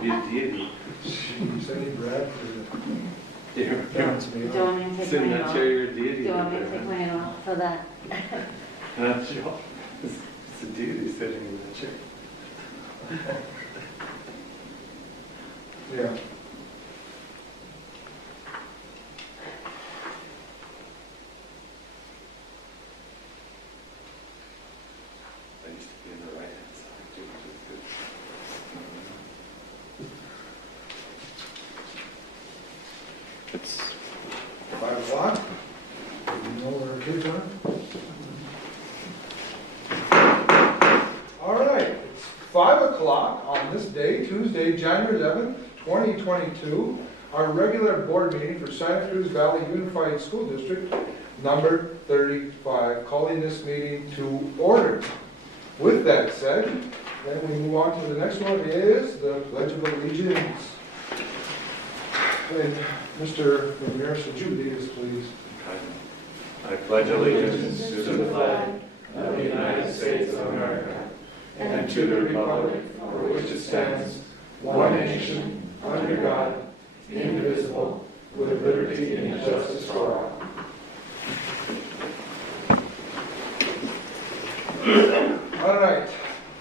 Be a deity. Jeez, I need Brad for You're the parents meeting. Do you want me to take sitting in mine that off? chair, Do you're a deity. you want me to take mine off for that? That's your, it's a deity sitting in that chair. Yeah. I used to be in the right hand side too, which is good. It's 5 o'clock? You know where our kids are? All right, it's 5 o'clock on this day, Tuesday, January 11th, 2022. Our regular board meeting for Santa Cruz Valley Unified School District, number 35. Calling this meeting to order. With that said, then we move on to the next one is the Pledge of Allegiance. And Mr. Ramirez, would you lead us, please? I pledge allegiance to the flag of the United States of America and to the republic for which it stands, one nation, under God, indivisible, with liberty and justice for all. All right,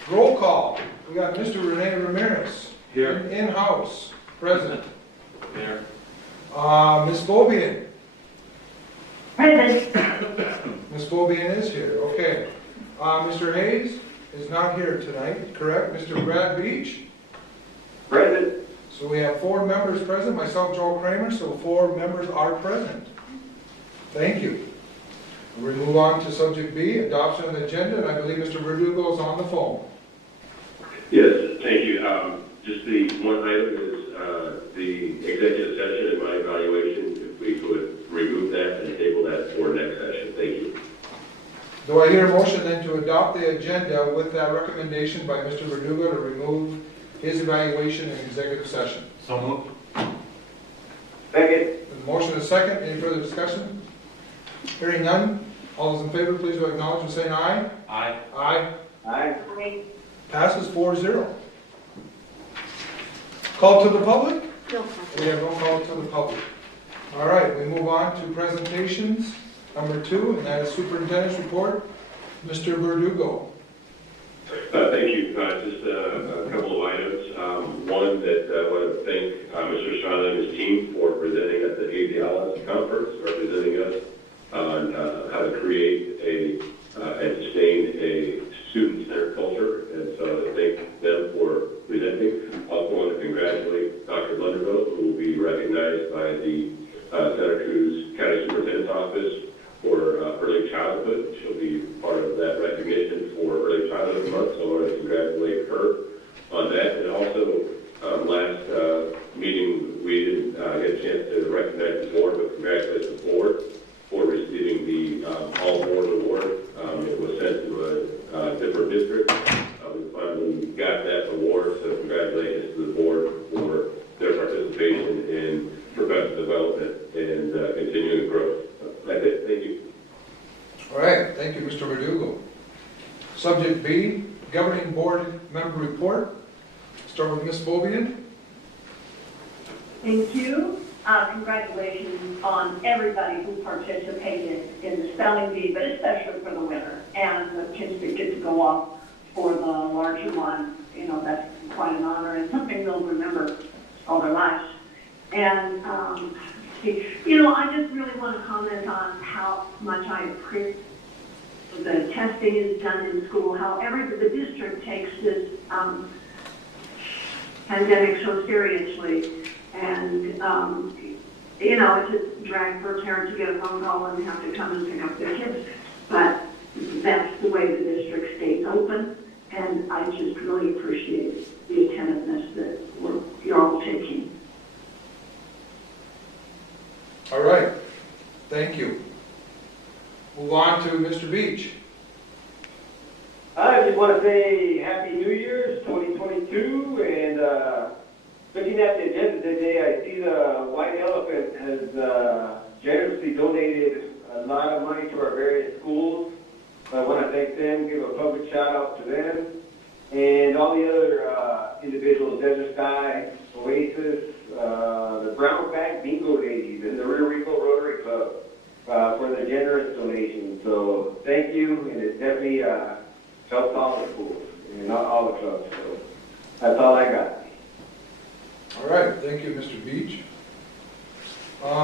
roll call. We got Mr. Rene Ramirez. Here. In-house, present. Here. Ms. Bobian. Present. Ms. Bobian is here, okay. Mr. Hayes is not here tonight, correct? Mr. Brad Beach? Present. So we have 4 members present, myself, Joel Kramer, so 4 members are present. Thank you. We move on to subject B, adoption of the agenda, and I believe Mr. Verdugo is on the phone. Yes, thank you. Just the one item is the executive session and my evaluation. If we could remove that and table that for next session. Thank you. Do I hear a motion then to adopt the agenda with that recommendation by Mr. Verdugo to remove his evaluation in executive session? So moved. Second. The motion is second. Any further discussion? Hearing none. All those in favor, please do acknowledge by saying aye. Aye. Aye. Aye. Passes 4-0. Call to the public? No. We have no call to the public. All right, we move on to presentations. Number 2, and that is superintendent's report. Mr. Verdugo. Thank you. Just a couple of items. One that I want to thank Mr. Strong and his team for presenting at the ABLS conference, representing us on how to create and sustain a student-centered culture. And so I thank them for presenting. Also want to congratulate Dr. Lunderville, who will be recognized by the Santa Cruz County Superintendent's Office for early childhood. She'll be part of that recognition for Early Childhood Month, so I want to congratulate her on that. And also, last meeting, we didn't get a chance to recognize the board, but congratulate the board for receiving the All Board Award. It was sent to a different district. We finally got that award, so congratulations to the board for their participation in professional development and continuing growth. That's it. Thank you. All right, thank you, Mr. Verdugo. Subject B, governing board member report. Start with Ms. Bobian. Thank you. Congratulations on everybody who participated in the spelling bee, but especially for the winner. And the kids that get to go off for the larger one, you know, that's quite an honor and something they'll remember all their lives. And, you know, I just really want to comment on how much I appreciate the testing is done in school, how the district takes this pandemic so seriously. And, you know, it's a drag for a parent to get a phone call and have to come and pick up their kids. But that's the way the district stays open. And I just really appreciate the attentiveness that you're all taking. All right, thank you. Move on to Mr. Beach. I just want to say Happy New Year's 2022, and looking at the agenda today, I see the White Elephant has generously donated a lot of money to our various schools. I want to thank them, give a public shout out to them, and all the other individuals, Desert Sky,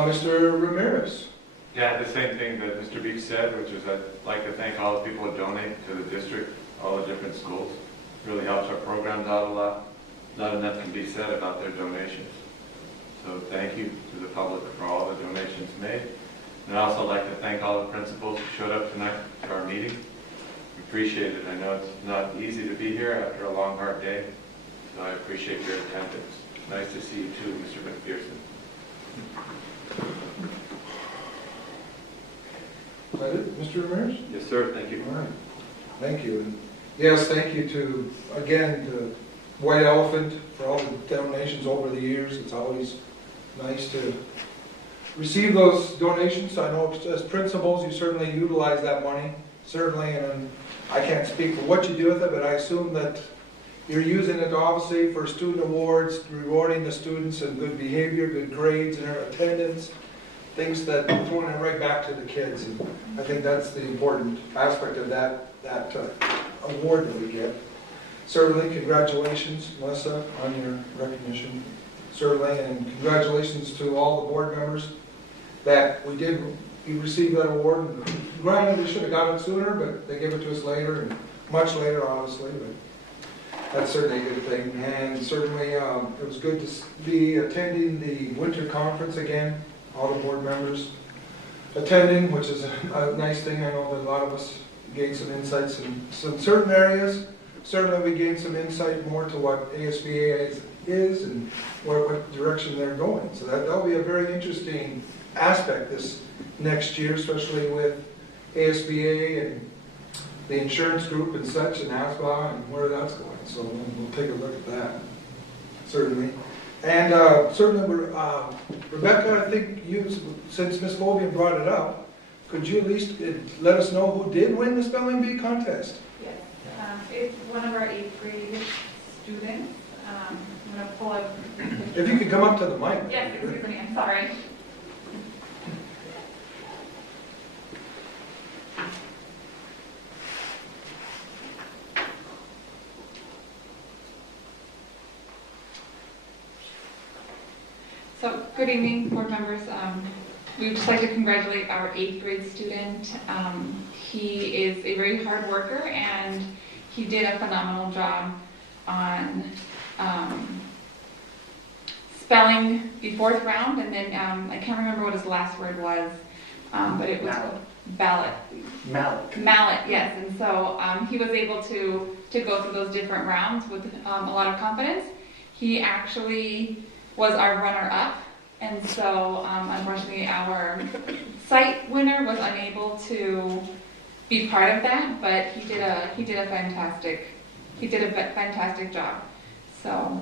Mr. Ramirez. Yeah, the same thing that Mr. Beach said, which is I'd like to thank all the people who donate to the district, all the different schools. Really helps our programs out a lot. Not enough can be said about their donations. So thank you to the public for all the donations made. And I'd also like to thank all the principals who showed up tonight to our meeting. We appreciate it. I know it's not easy to be here after a long, hard day, so I appreciate your attendance. Nice to see you too, Mr. McPherson. Is that it, Mr. Ramirez? Yes, sir. Thank you. All right, thank you. And yes, thank you to, again, the White Elephant for all the donations over the years. It's always nice to receive those donations. I know as principals, you certainly utilize that money, certainly, and I can't speak for what you do with it, but I assume that you're using it obviously for student awards, rewarding the students and good behavior, good grades and attendance, things that throwing it right back to the kids. And I think that's the important aspect of that award that we get. Certainly, congratulations, Melissa, on your recognition. Certainly, and congratulations to all the board members that you received that award. And granted, we should have got it sooner, but they gave it to us later, and much later, obviously. But that's certainly a good thing. And certainly, it was good to be attending the winter conference again. All the board members attending, which is a nice thing. I know that a lot of us gained some insights in some certain areas. Certainly, we gained some insight more to what ASBA is and what direction they're going. So that'll be a very interesting aspect this next year, especially with ASBA and the insurance group and such, and ASBA and where that's going. So we'll take a look at that, certainly. And certainly, Rebecca, I think you, since Ms. Fobian brought it up, could you at least let us know who did win the spelling bee contest? Yes, it's one of our 8th grade students. I'm going to pull up. If you could come up to the mic. Yes, excuse me, I'm sorry. So, good evening, board members. We would just like to congratulate our 8th grade student. He is a very hard worker, and he did a phenomenal job on spelling the 4th round, and then I can't remember what his last word was, but it was ballot. Mallet, yes. And so he was able to go through those different rounds with a lot of confidence. He actually was our runner-up, and so unfortunately our site winner was unable to be part of that, but he did a fantastic job. So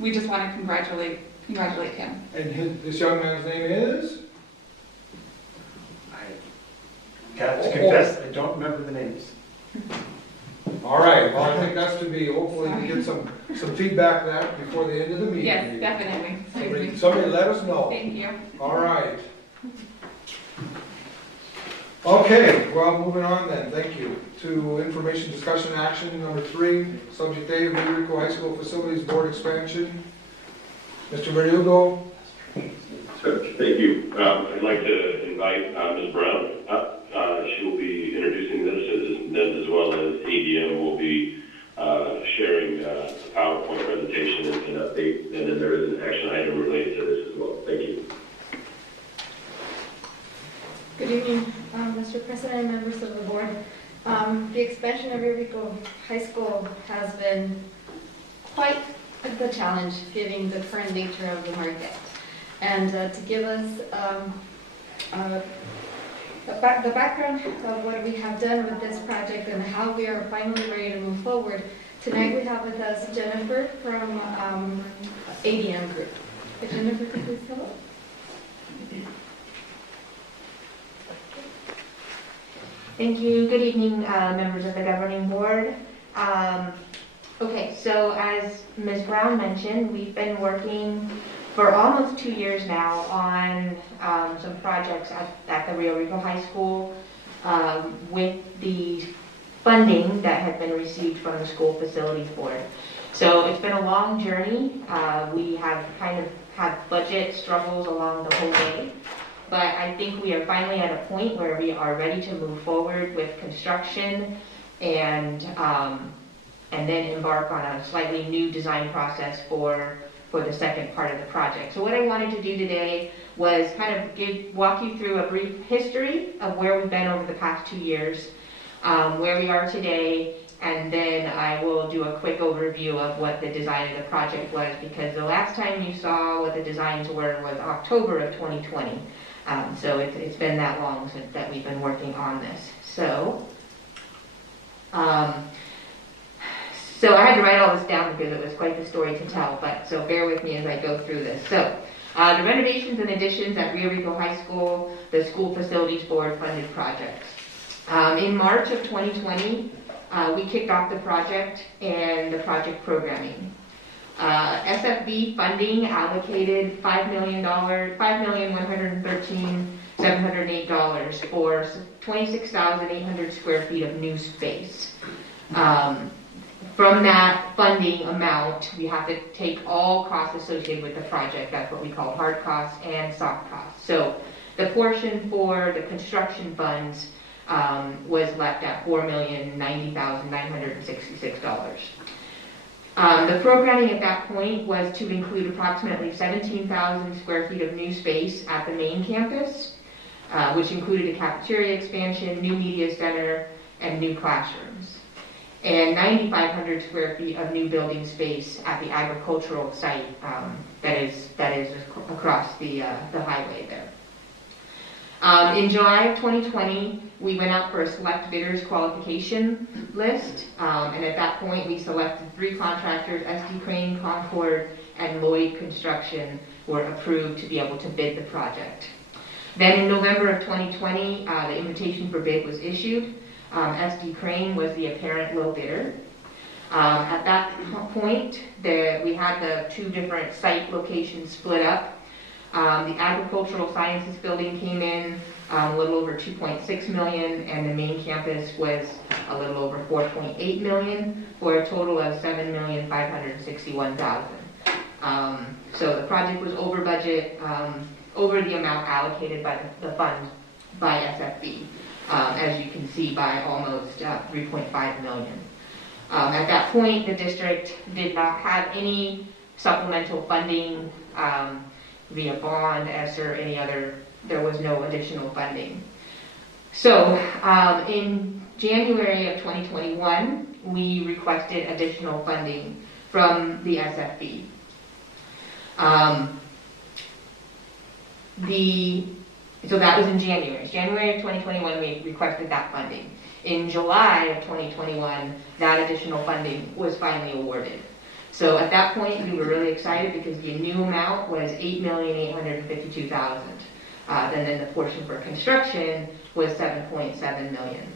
we just want to congratulate him. And this young man's name is? I have to confess, I don't remember the names. All right, well, I think that's to be, hopefully we get some feedback that before the end of the meeting. Yes, definitely. Somebody let us know. Thank you. All right. Okay, well, moving on then, thank you. To information discussion action number 3, subject A, Rico High School Facilities Board expansion. Mr. Verdugo. So, thank you. I'd like to invite Ms. Brown up. She will be introducing this as well as ADM will be sharing a PowerPoint presentation and an update, and then there is an action item related to this as well. Thank you. Good evening, Mr. President and members of the board. The expansion of Rico High School has been quite the challenge, given the current nature of the market. And to give us the background of what we have done with this project and how we are finally ready to move forward, tonight we have with us Jennifer from ADM Group. Jennifer, could you please come up? Thank you. Good evening, members of the governing board. Okay, so as Ms. Brown mentioned, we've been working for almost 2 years now on some projects at the Rio Rico High School with the funding that had been received from the school facilities board. So it's been a long journey. We have kind of had budget struggles along the whole way. But I think we are finally at a point where we are ready to move forward with construction and then embark on a slightly new design process for the second part of the project. So what I wanted to do today was kind of walk you through a brief history of where we've been over the past 2 years, where we are today, and then I will do a quick overview of what the design of the project was, because the last time you saw what the designs were was October of 2020. So it's been that long since that we've been working on this. So I had to write all this down because it was quite the story to tell, but so bear with me as I go through this. So the renovations and additions at Rio Rico High School, the School Facilities Board funded projects. In March of 2020, we kicked off the project and the project programming. SFB funding allocated $5,113,708 for 26,800 square feet of new space. From that funding amount, we have to take all costs associated with the project. That's what we call hard costs and soft costs. So the portion for the construction funds was left at $4,090,966. The programming at that point was to include approximately 17,000 square feet of new space at the main campus, which included a cafeteria expansion, new media center, and new classrooms, and 9,500 square feet of new building space at the agricultural site that is across the highway there. In July of 2020, we went out for a select bidders qualification list, and at that point we selected 3 contractors. SD Crane, Concord, and Lloyd Construction were approved to be able to bid the project. Then in November of 2020, the invitation for bid was issued. SD Crane was the apparent low bidder. At that point, we had the 2 different site locations split up. The Agricultural Sciences building came in a little over $2.6 million, and the main campus was a little over $4.8 million, for a total of $7,561,000. So the project was over budget, over the amount allocated by the fund by SFB, as you can see, by almost $3.5 million. At that point, the district did not have any supplemental funding via bond, ESSER, any other. There was no additional funding. So in January of 2021, we requested additional funding from the SFB. So that was in January. January of 2021, we requested that funding. In July of 2021, that additional funding was finally awarded. So at that point, we were really excited because the new amount was $8,852,000. Then the portion for construction was $7.7 million.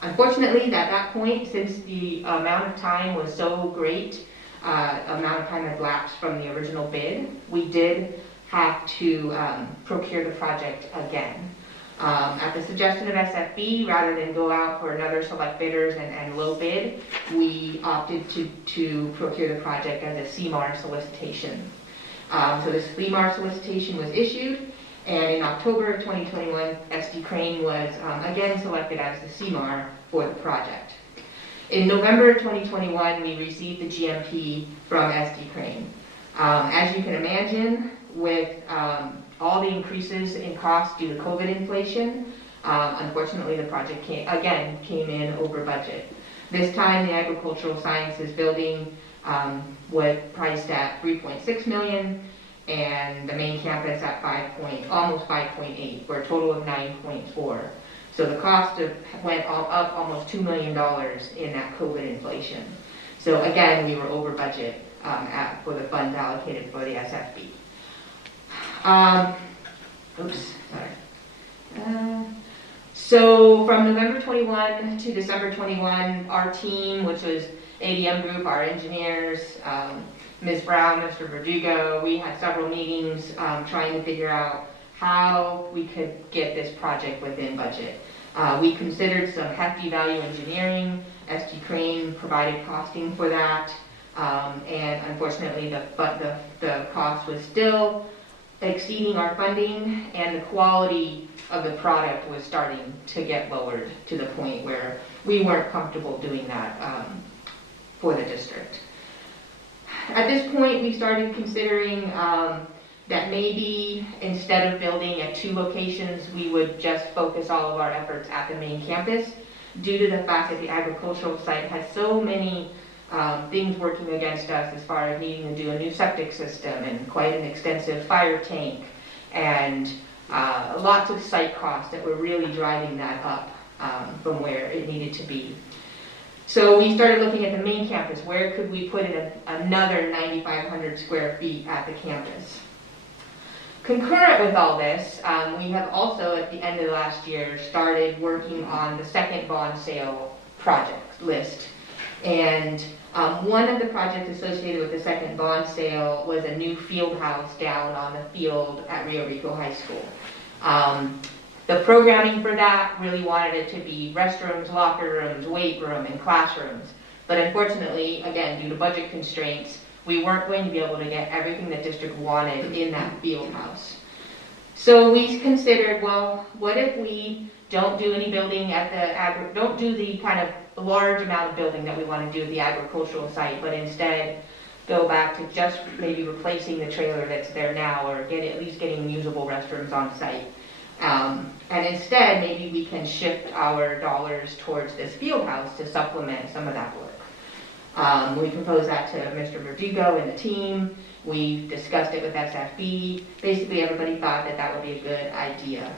Unfortunately, at that point, since the amount of time was so great, amount of time had lapsed from the original bid, we did have to procure the project again. At the suggestion of SFB, rather than go out for another select bidders and low bid, we opted to procure the project as a CMAR solicitation. So this CMAR solicitation was issued, and in October of 2021, SD Crane was again selected as the CMAR for the project. In November of 2021, we received the GMP from SD Crane. As you can imagine, with all the increases in cost due to COVID inflation, unfortunately the project came in over budget. This time the Agricultural Sciences building was priced at $3.6 million, and the main campus at almost 5.8, for a total of 9.4. So the cost went up almost $2 million in that COVID inflation. So again, we were over budget for the funds allocated for the SFB. So from November 21 to December 21, our team, which was ADM Group, our engineers, Ms. Brown, Mr. Verdugo, we had several meetings trying to figure out how we could get this project within budget. We considered some hefty value engineering. SD Crane provided costing for that. And unfortunately, the cost was still exceeding our funding, and the quality of the product was starting to get lowered to the point where we weren't comfortable doing that for the district. At this point, we started considering that maybe instead of building at 2 locations, we would just focus all of our efforts at the main campus, due to the fact that the agricultural site has so many things working against us as far as needing to do a new septic system and quite an extensive fire tank, and lots of site costs that were really driving that up from where it needed to be. So we started looking at the main campus. Where could we put in another 9,500 square feet at the campus? Concurrent with all this, we have also at the end of last year started working on the second bond sale project list. And one of the projects associated with the second bond sale was a new field house down on the field at Rio Rico High School. The programming for that really wanted it to be restrooms, locker rooms, weight room, and classrooms. But unfortunately, again, due to budget constraints, we weren't going to be able to get everything the district wanted in that field house. So we considered, well, what if we don't do any building at the don't do the kind of large amount of building that we want to do at the agricultural site, but instead go back to just maybe replacing the trailer that's there now, or at least getting usable restrooms on site. And instead, maybe we can shift our dollars towards this field house to supplement some of that work. We proposed that to Mr. Verdugo and the team. We discussed it with SFB. Basically, everybody thought that that would be a good idea.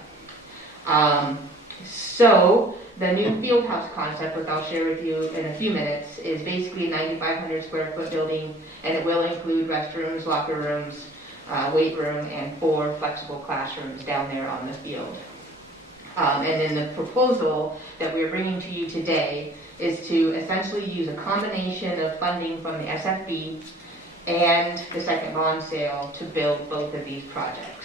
So the new field house concept, which I'll share with you in a few minutes, is basically a 9,500 square foot building, and it will include restrooms, locker rooms, weight room, and 4 flexible classrooms down there on the field. And then the proposal that we're bringing to you today is to essentially use a combination of funding from the SFB and the second bond sale to build both of these projects.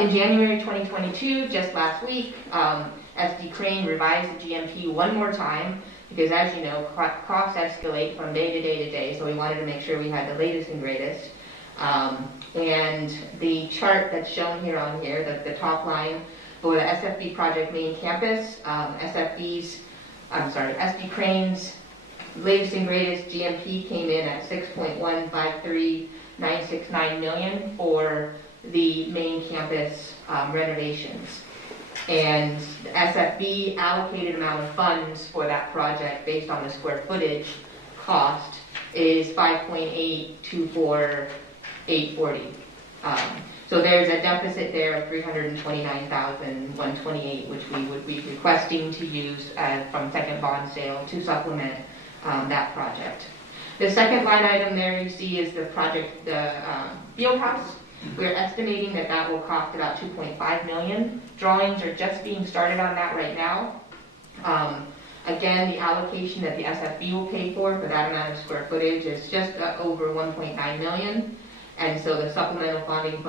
In January 2022, just last week, SD Crane revised the GMP one more time, because as you know, costs escalate from day to day to day, so we wanted to make sure we had the latest and greatest. And the chart that's shown here on here, the top line for the SFB project main campus, SD Crane's latest and greatest GMP came in at $6.153969 million for the main campus renovations. And the SFB allocated amount of funds for that project based on the square footage cost is $5.824840. So there's a deficit there of $329,128, which we would be requesting to use from second bond sale to supplement that project. The second line item there you see is the project, the field house. We're estimating that that will cost about $2.5 million. Drawings are just being started on that right now. Again, the allocation that the SFB will pay for that amount of square footage is just over $1.9 million. And so the supplemental funding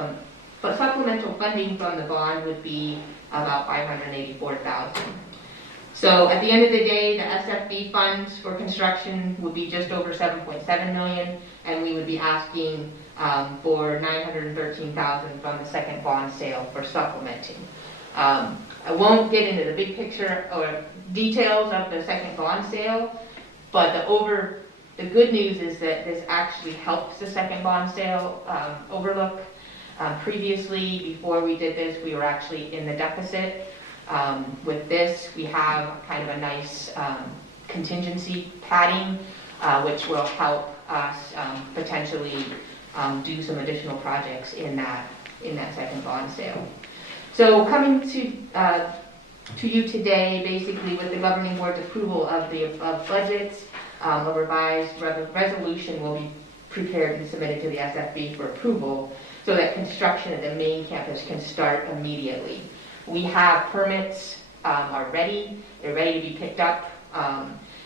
from the bond would be about $584,000. So at the end of the day, the SFB funds for construction would be just over $7.7 million, and we would be asking for $913,000 from the second bond sale for supplementing. I won't get into the big picture or details of the second bond sale, but the good news is that this actually helps the second bond sale overlook. Previously, before we did this, we were actually in the deficit. With this, we have kind of a nice contingency padding, which will help us potentially do some additional projects in that second bond sale. So coming to you today, basically with the governing board's approval of budgets, a revised resolution will be prepared and submitted to the SFB for approval so that construction at the main campus can start immediately. We have permits are ready. They're ready to be picked up.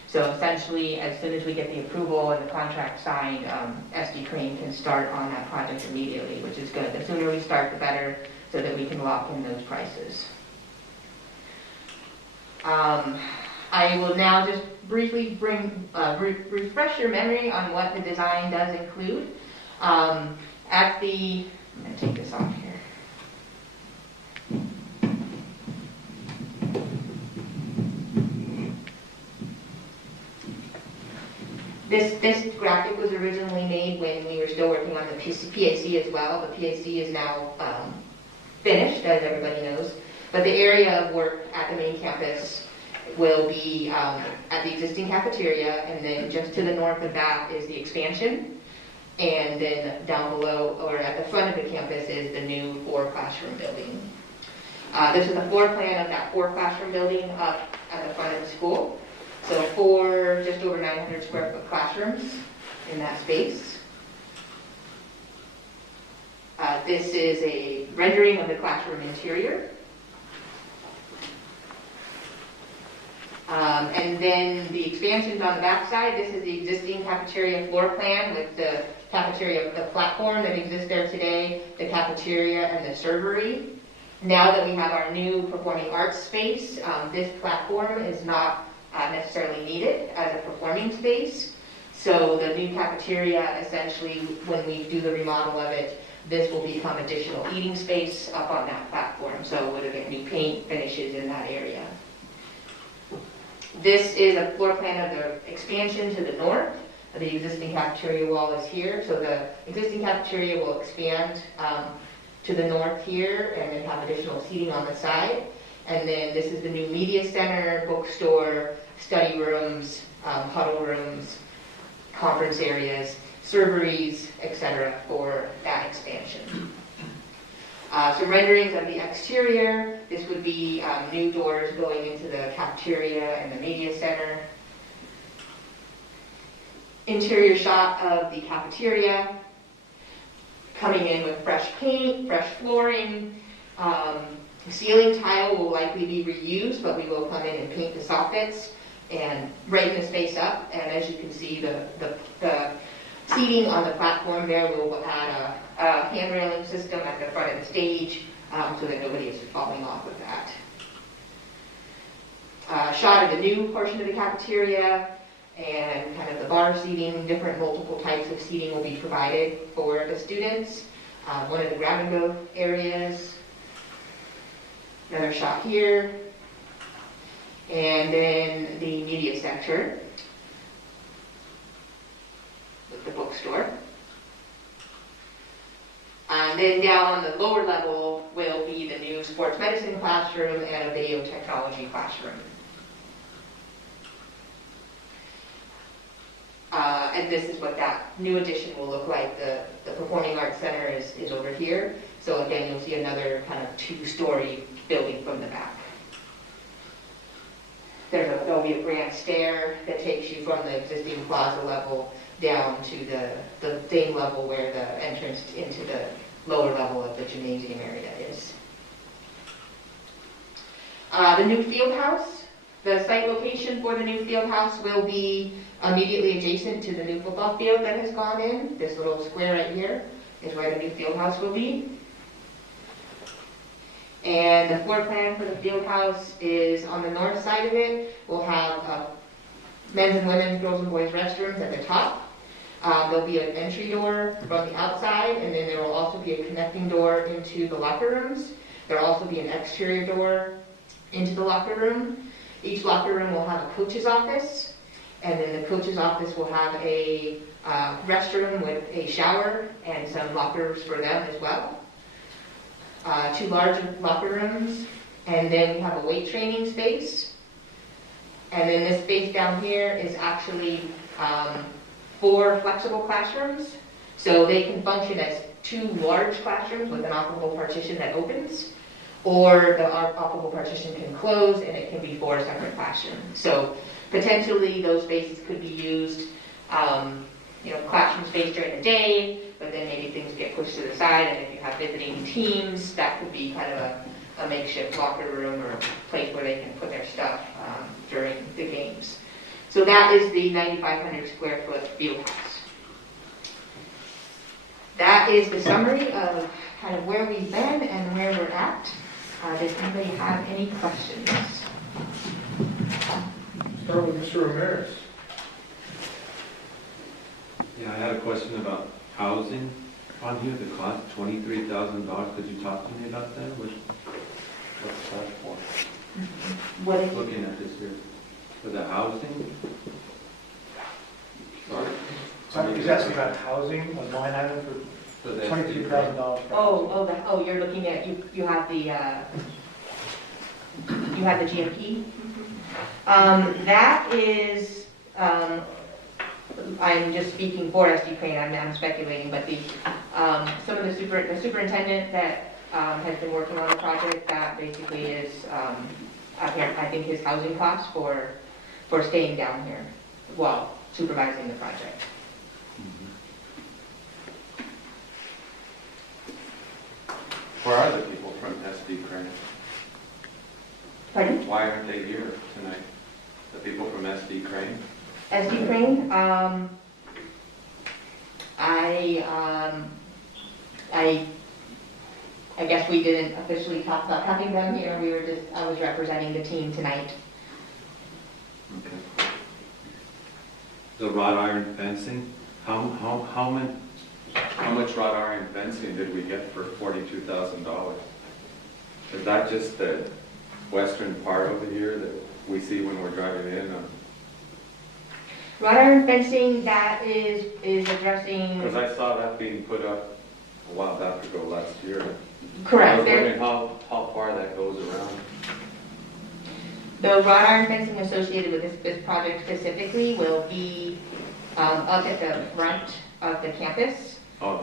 So essentially, as soon as we get the approval and the contract signed, SD Crane can start on that project immediately, which is good. The sooner we start, the better, so that we can lock in those prices. I will now just briefly refresh your memory on what the design does include. I'm going to take this off here. This graphic was originally made when we were still working on the PAC as well. The PAC is now finished, as everybody knows. But the area of work at the main campus will be at the existing cafeteria, and then just to the north of that is the expansion. And then down below, or at the front of the campus, is the new 4-classroom building. This is the floor plan of that 4-classroom building up at the front of the school. So 4 just over 900 square foot classrooms in that space. This is a rendering of the classroom interior. And then the expansions on the back side. This is the existing cafeteria floor plan with the cafeteria, the platform that exists there today, the cafeteria and the servery. Now that we have our new performing arts space, this platform is not necessarily needed as a performing space. So the new cafeteria, essentially, when we do the remodel of it, this will become additional eating space up on that platform. So we'll get new paint finishes in that area. This is a floor plan of the expansion to the north. The existing cafeteria wall is here. So the existing cafeteria will expand to the north here and then have additional seating on the side. And then this is the new media center, bookstore, study rooms, huddle rooms, conference areas, serveries, etc. for that expansion. Some renderings of the exterior. This would be new doors going into the cafeteria and the media center. Interior shot of the cafeteria. Coming in with fresh paint, fresh flooring. Ceiling tile will likely be reused, but we will come in and paint the soffits and brighten the space up. And as you can see, the seating on the platform there will add a hand railing system at the front of the stage so that nobody is falling off of that. Shot of the new portion of the cafeteria and kind of the bar seating, different multiple types of seating will be provided for the students. One of the grab and go areas. Another shot here. And then the media center with the bookstore. And then down on the lower level will be the new sports medicine classroom and a video technology classroom. And this is what that new addition will look like. The Performing Arts Center is over here. So again, you'll see another kind of 2-story building from the back. There'll be a grand stair that takes you from the existing plaza level down to the same level where the entrance into the lower level of the gymnasium area is. The new field house. The site location for the new field house will be immediately adjacent to the new football field that has gone in. This little square right here is where the new field house will be. And the floor plan for the field house is on the north side of it. We'll have men's and women's, girls and boys restrooms at the top. There'll be an entry door from the outside, and then there will also be a connecting door into the locker rooms. There will also be an exterior door into the locker room. Each locker room will have a coach's office, and then the coach's office will have a restroom with a shower and some lockers for them as well. 2 large locker rooms, and then we have a weight training space. And then this space down here is actually 4 flexible classrooms. So they can function as 2 large classrooms with an operable partition that opens, or the operable partition can close and it can be 4 separate classrooms. So potentially those spaces could be used, classroom space during the day, but then maybe things get pushed to the side, and if you have visiting teams, that could be kind of a makeshift locker room or a place where they can put their stuff during the games. So that is the 9,500 square foot field house. That is the summary of kind of where we've been and where we're at. Does anybody have any questions? Start with Mr. Ramirez. Yeah, I had a question about housing on here, the cost, $23,000. Could you talk to me about that? What's that for? What is, Looking at this here, for the housing? Sorry. So he's asking about housing, a line item For for the $23,000. oh, you're looking at, you have the, you have the GMP? That is, I'm just speaking for SD Crane, I'm speculating, but the, some of the superintendent that, has been working on the project, that basically is, I think his housing costs for staying down here while supervising the project. Where are the people from SD Crane? Pardon? Why aren't they here tonight? The people from SD Crane? SD Crane, I guess we didn't officially talk about having them here, I was representing the team tonight. Okay. The wrought iron fencing, how much wrought iron fencing did we get for $42,000? Is that just the western part over here that we see when we're driving in? Wrought iron fencing, that is addressing, Because I saw that being put up a while back ago last year. correct, I was there, wondering how far that goes around. the wrought iron fencing associated with this project specifically will be up at the front of the campus, Oh,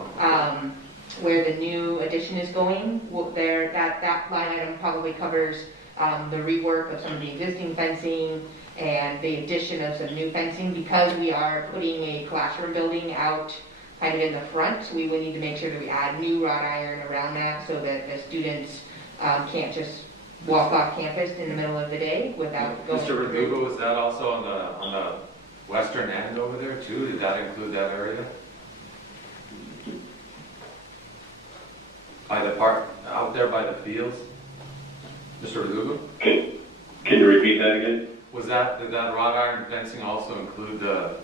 where the new addition is going. That line item probably covers the rework of some of the existing fencing and the addition of some new fencing. Because we are putting a classroom building out kind of in the front, we would need to make sure that we add new wrought iron around that so that the students can't just walk off campus in the middle of the day without going Mr. through. Verdugo, was that also on the western end over there too? Did that include that area? By the park, out there by the fields? Mr. Verdugo? Can you repeat that again? Did that wrought iron fencing also include the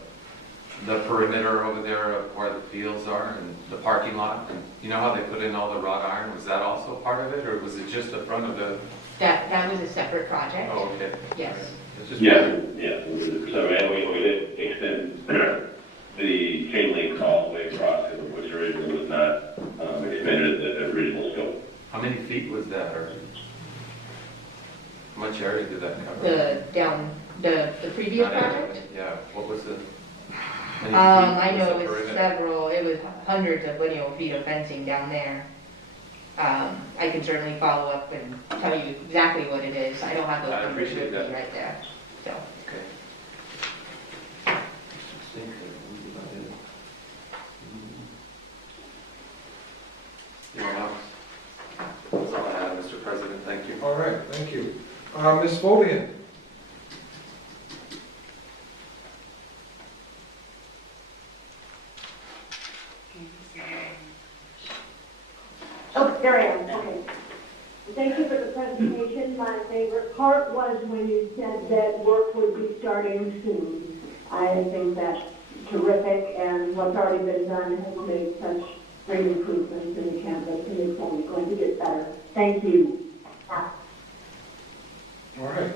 perimeter over there of where the fields are and the parking lot? And you know how they put in all the wrought iron? Was that also part of it, or was it just the front of the? That was a separate project. Oh, okay. Yes. It's just Yeah. So, and we did extend the chain link all the way across, which originally was not expanded at the original scope. How many feet was that, or how much area did that cover? The previous Not area, project? Yeah, what was the? how many I feet know the it was perimeter? it was hundreds of lineal feet of fencing down there. I can certainly follow up and tell you exactly what it is. I don't have those I numbers appreciate with me that. right there, so. Okay. I think that was about it. Anyone else? That's all I have, Mr. President, thank you. All right, thank you. Ms. Fobian? Oh, there I am, okay. Thank you for the presentation. My favorite part was when you said that work would be starting soon. I think that's terrific, and what's already been done has made such great improvements in the campus, and it's only going to get better. Thank you. All right,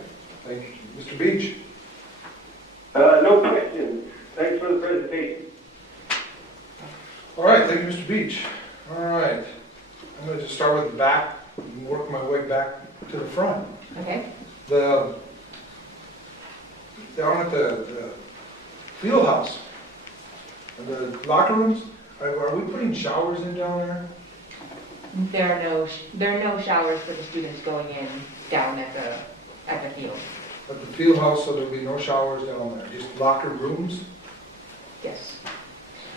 thank you. Mr. Beach? No questions. Thanks for the presentation. All right, thank you, Mr. Beach. All right, I'm going to just start with the back and work my way back to the front. Okay. Down at the field house, and the locker rooms, are we putting showers in down there? There are no showers for the students going in down at the field. At the field house, so there'll be no showers down there, just locker rooms? Yes.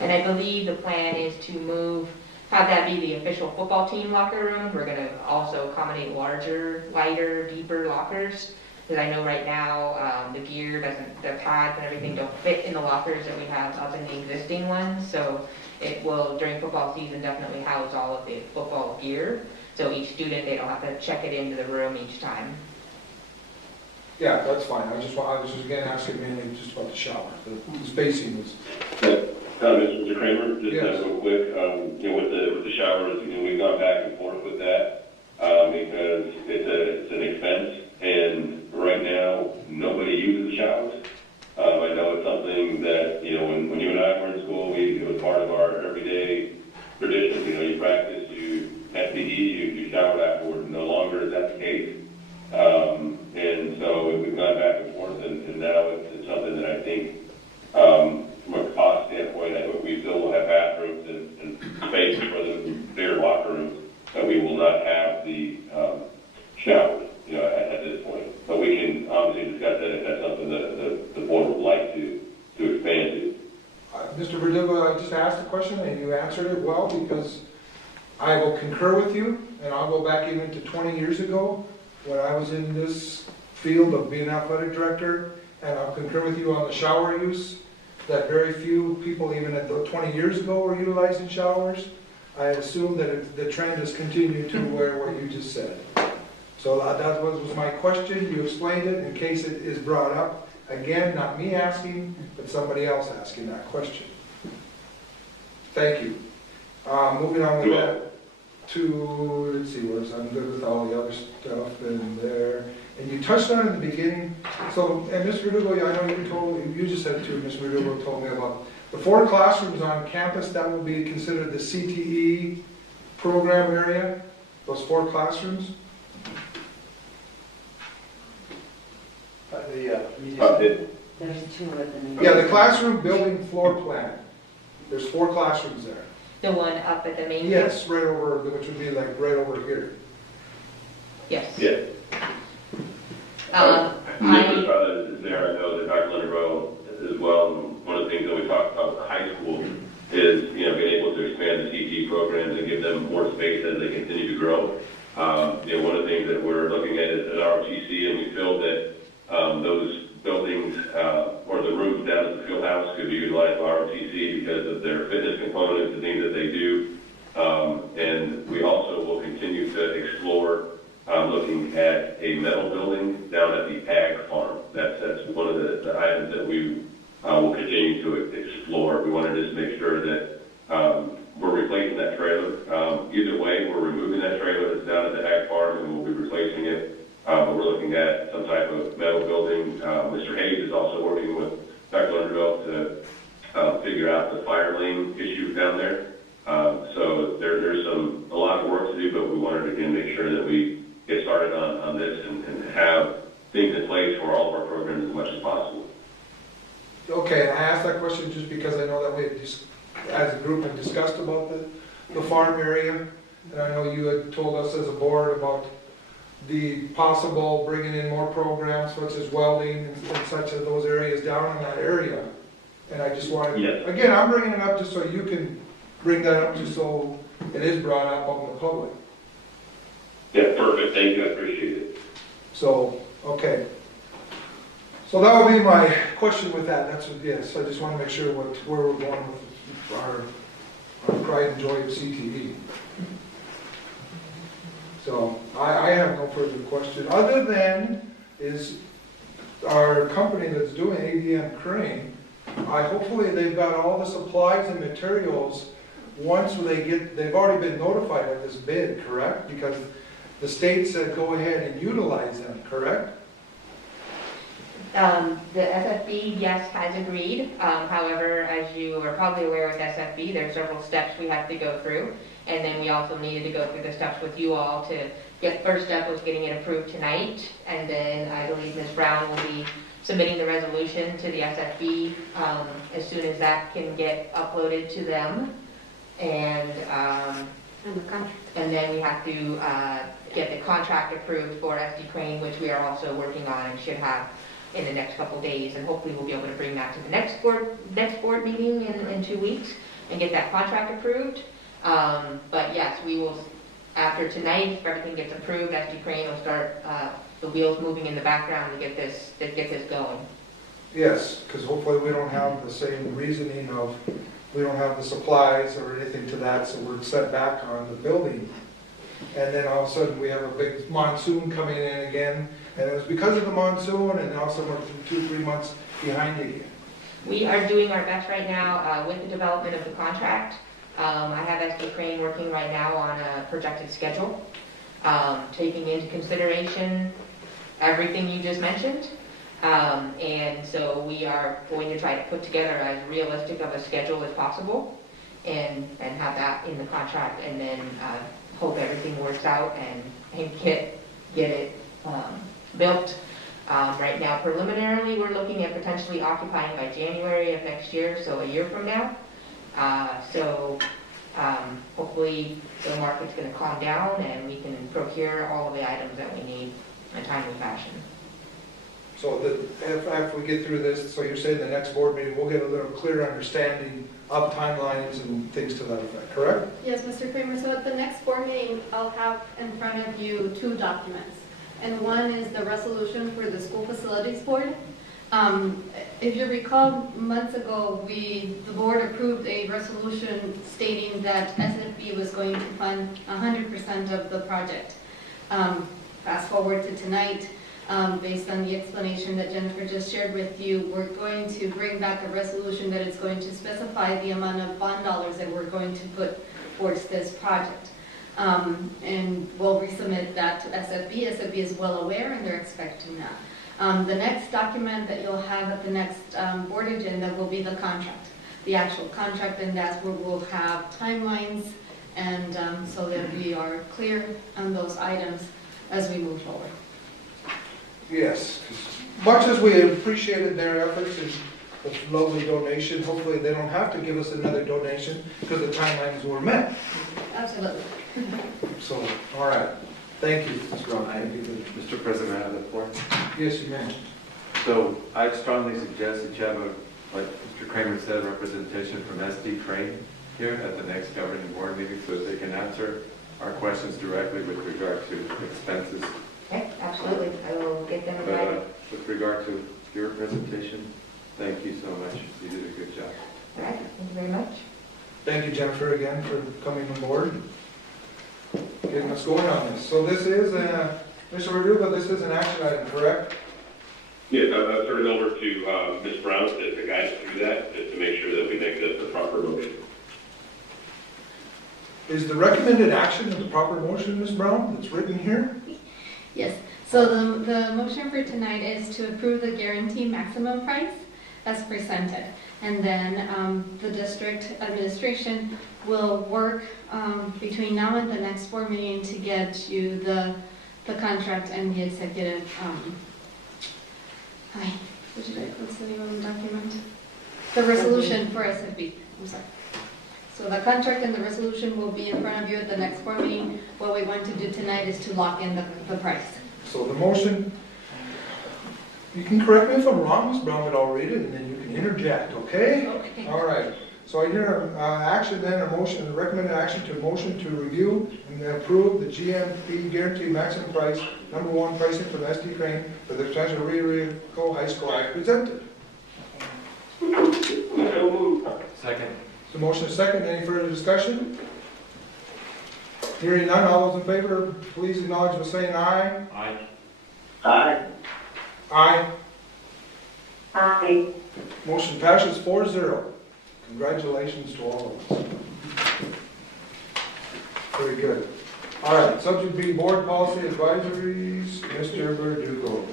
And I believe the plan is to have that be the official football team locker room. We're gonna also accommodate larger, lighter, deeper lockers. Because I know right now, the pads and everything don't fit in the lockers that we have up in the existing ones. So it will, during football season, definitely house all of the football gear. So each student, they don't have to check it into the room each time. Yeah, that's fine, I was just again asking mainly just about the shower, the spacing was. Mr. Kramer, just Yes. real quick, with the showers, we've gone back and forth with that, because it's an expense, and right now, nobody uses the showers. I know it's something that, when you and I were in school, it was part of our everyday tradition, you practice, you at PE, you showered afterward. No longer is that the case. And so we've gone back and forth, and now it's something that I think, from a cost standpoint, I think we still will have bathrooms and spaces for the bigger locker rooms, but we will not have the showers, at this point. But we can obviously discuss that if that's something that the board would like to expand to. Mr. Verdugo, I just asked a question and you answered it well, because I will concur with you, and I'll go back even to 20 years ago when I was in this field of being athletic director, and I'll concur with you on the shower use, that very few people even at 20 years ago were utilizing showers. I assume that the trend has continued to where what you just said. So that was my question, you explained it in case it is brought up. Again, not me asking, but somebody else asking that question. Thank you. Moving on with that to, let's see, I'm good with all the other stuff in there. And you touched on it in the beginning. So, and Ms. Verdugo, I know you just said it too, Ms. Verdugo told me about the 4 classrooms on campus that will be considered the CTE program area, those 4 classrooms. There's 2 of them. Yeah, the classroom building floor plan. There's 4 classrooms there. The one up at the main? Yes, right over, which would be like right over here. Yes. Yeah. Mr. Strada is there, I know that Dr. Lindenborough as well. And one of the things that we talked about with the high school is, being able to expand the CTE programs and give them more space as they continue to grow. One of the things that we're looking at is at ROTC, and we feel that those buildings or the rooms down at the field house could be utilized by ROTC because of their fitness components and things that they do. And we also will continue to explore looking at a metal building down at the ag farm. That's one of the items that we will continue to explore. We want to just make sure that we're replacing that trailer. Either way, we're removing that trailer that's down at the ag farm and we'll be replacing it. But we're looking at some type of metal building. Mr. Hayes is also working with Dr. Lindenborough to figure out the fire lane issue down there. So there's a lot of work to do, but we wanted to again make sure that we get started on this and have things in place for all of our programs as much as possible. Okay, I asked that question just because I know that we, as a group, had discussed about the farm area, and I know you had told us as a board about the possible bringing in more programs such as welding and such as those areas down in that area. And I just wanted, yes. Again, I'm bringing it up just so you can bring that up just so it is brought up on the public. Yeah, perfect. Thank you. I appreciate it. So, okay. So that would be my question with that. That's what, yes, I just want to make sure where we're going with our pride and joy of CTV. So I have no further question, other than is our company that's doing ADM Crane, hopefully they've got all the supplies and materials once they've already been notified of this bid, correct? Because the state said go ahead and utilize them, correct? The SFB, yes, has agreed. However, as you are probably aware with SFB, there are several steps we have to go through. And then we also needed to go through the steps with you all to get, first step was getting it approved tonight. And then I believe Ms. Brown will be submitting the resolution to the SFB as soon as that can get uploaded to them. And then we have to get the contract approved for SD Crane, which we are also working on and should have in the next couple days. And hopefully we'll be able to bring that to the next board meeting in 2 weeks and get that contract approved. But yes, we will, after tonight, if everything gets approved, SD Crane will start the wheels moving in the background to get this going. Yes, because hopefully we don't have the same reasoning of we don't have the supplies or anything to that, so we're set back on the building and then all of a sudden we have a big monsoon coming in again, and it was because of the monsoon, and all of a sudden we're 2-3 months behind again. We are doing our best right now with the development of the contract. I have SD Crane working right now on a projected schedule, taking into consideration everything you just mentioned. And so we are going to try to put together as realistic of a schedule as possible and have that in the contract, and then hope everything works out and get it built. Right now, preliminarily, we're looking at potentially occupying by January of next year, so a year from now. Hopefully the market's going to calm down and we can procure all of the items that we need in a timely fashion. So after we get through this, so you're saying the next board meeting, we'll get a little clearer understanding of timelines and things to that effect, correct? Yes, Mr. Kramer, so at the next board meeting, I'll have in front of you 2 documents. And one is the resolution for the school facilities board. If you recall, months ago, the board approved a resolution stating that SFB was going to fund 100% of the project. Fast forward to tonight, based on the explanation that Jennifer just shared with you, we're going to bring back a resolution that is going to specify the amount of bond dollars that we're going to put towards this project. And we'll resubmit that to SFB. SFB is well aware and they're expecting that. The next document that you'll have at the next board agenda will be the contract, the actual contract, and that's where we'll have timelines and so that we are clear on those items as we move forward. Yes, much as we appreciated their efforts and the lovely donation, hopefully they don't have to give us another donation because the timelines were met. Absolutely. So, all right. Thank you, Mr. Brown. Mr. President, I have the floor. Yes, you may. So I strongly suggest that you have like Mr. Kramer said, representation from SD Crane here at the next governing board meeting so that they can answer our questions directly with regard to expenses. Okay, absolutely. I will get them invited. With regard to your presentation, thank you so much. You did a good job. All right, thank you very much. Thank you, Jennifer, again for coming on board, getting us going on this. So this is, Mr. Verdugo, this is an action item, correct? Yes, I'll turn it over to Ms. Brown to guide us through that, just to make sure that we make the proper motion. Is the recommended action the proper motion, Ms. Brown, that's written here? Yes, so the motion for tonight is to approve the guarantee maximum price as presented. And then the district administration will work between now and the next board meeting to get you the contract and the executive, what's the name of the document? The resolution for SFB, I'm sorry. So the contract and the resolution will be in front of you at the next board meeting. What we want to do tonight is to lock in the price. So the motion, you can correct me if I'm wrong, Ms. Brown, but I'll read it and then you can interject, okay? Okay. All right. So I hear action then, a motion, a recommended action to motion to review and approve the GMP guarantee maximum price, number 1 pricing from SD Crane for the expansion of Rio Rico High School as presented. So moved. Second. So motion is second. Any further discussion? Hearing none, all those in favor, please acknowledge by saying aye. Aye. Aye. Aye. Aye. Motion passes 4-0. Congratulations to all of us. Very good. All right, subject B, board policy advisories, Mr. Verdugo.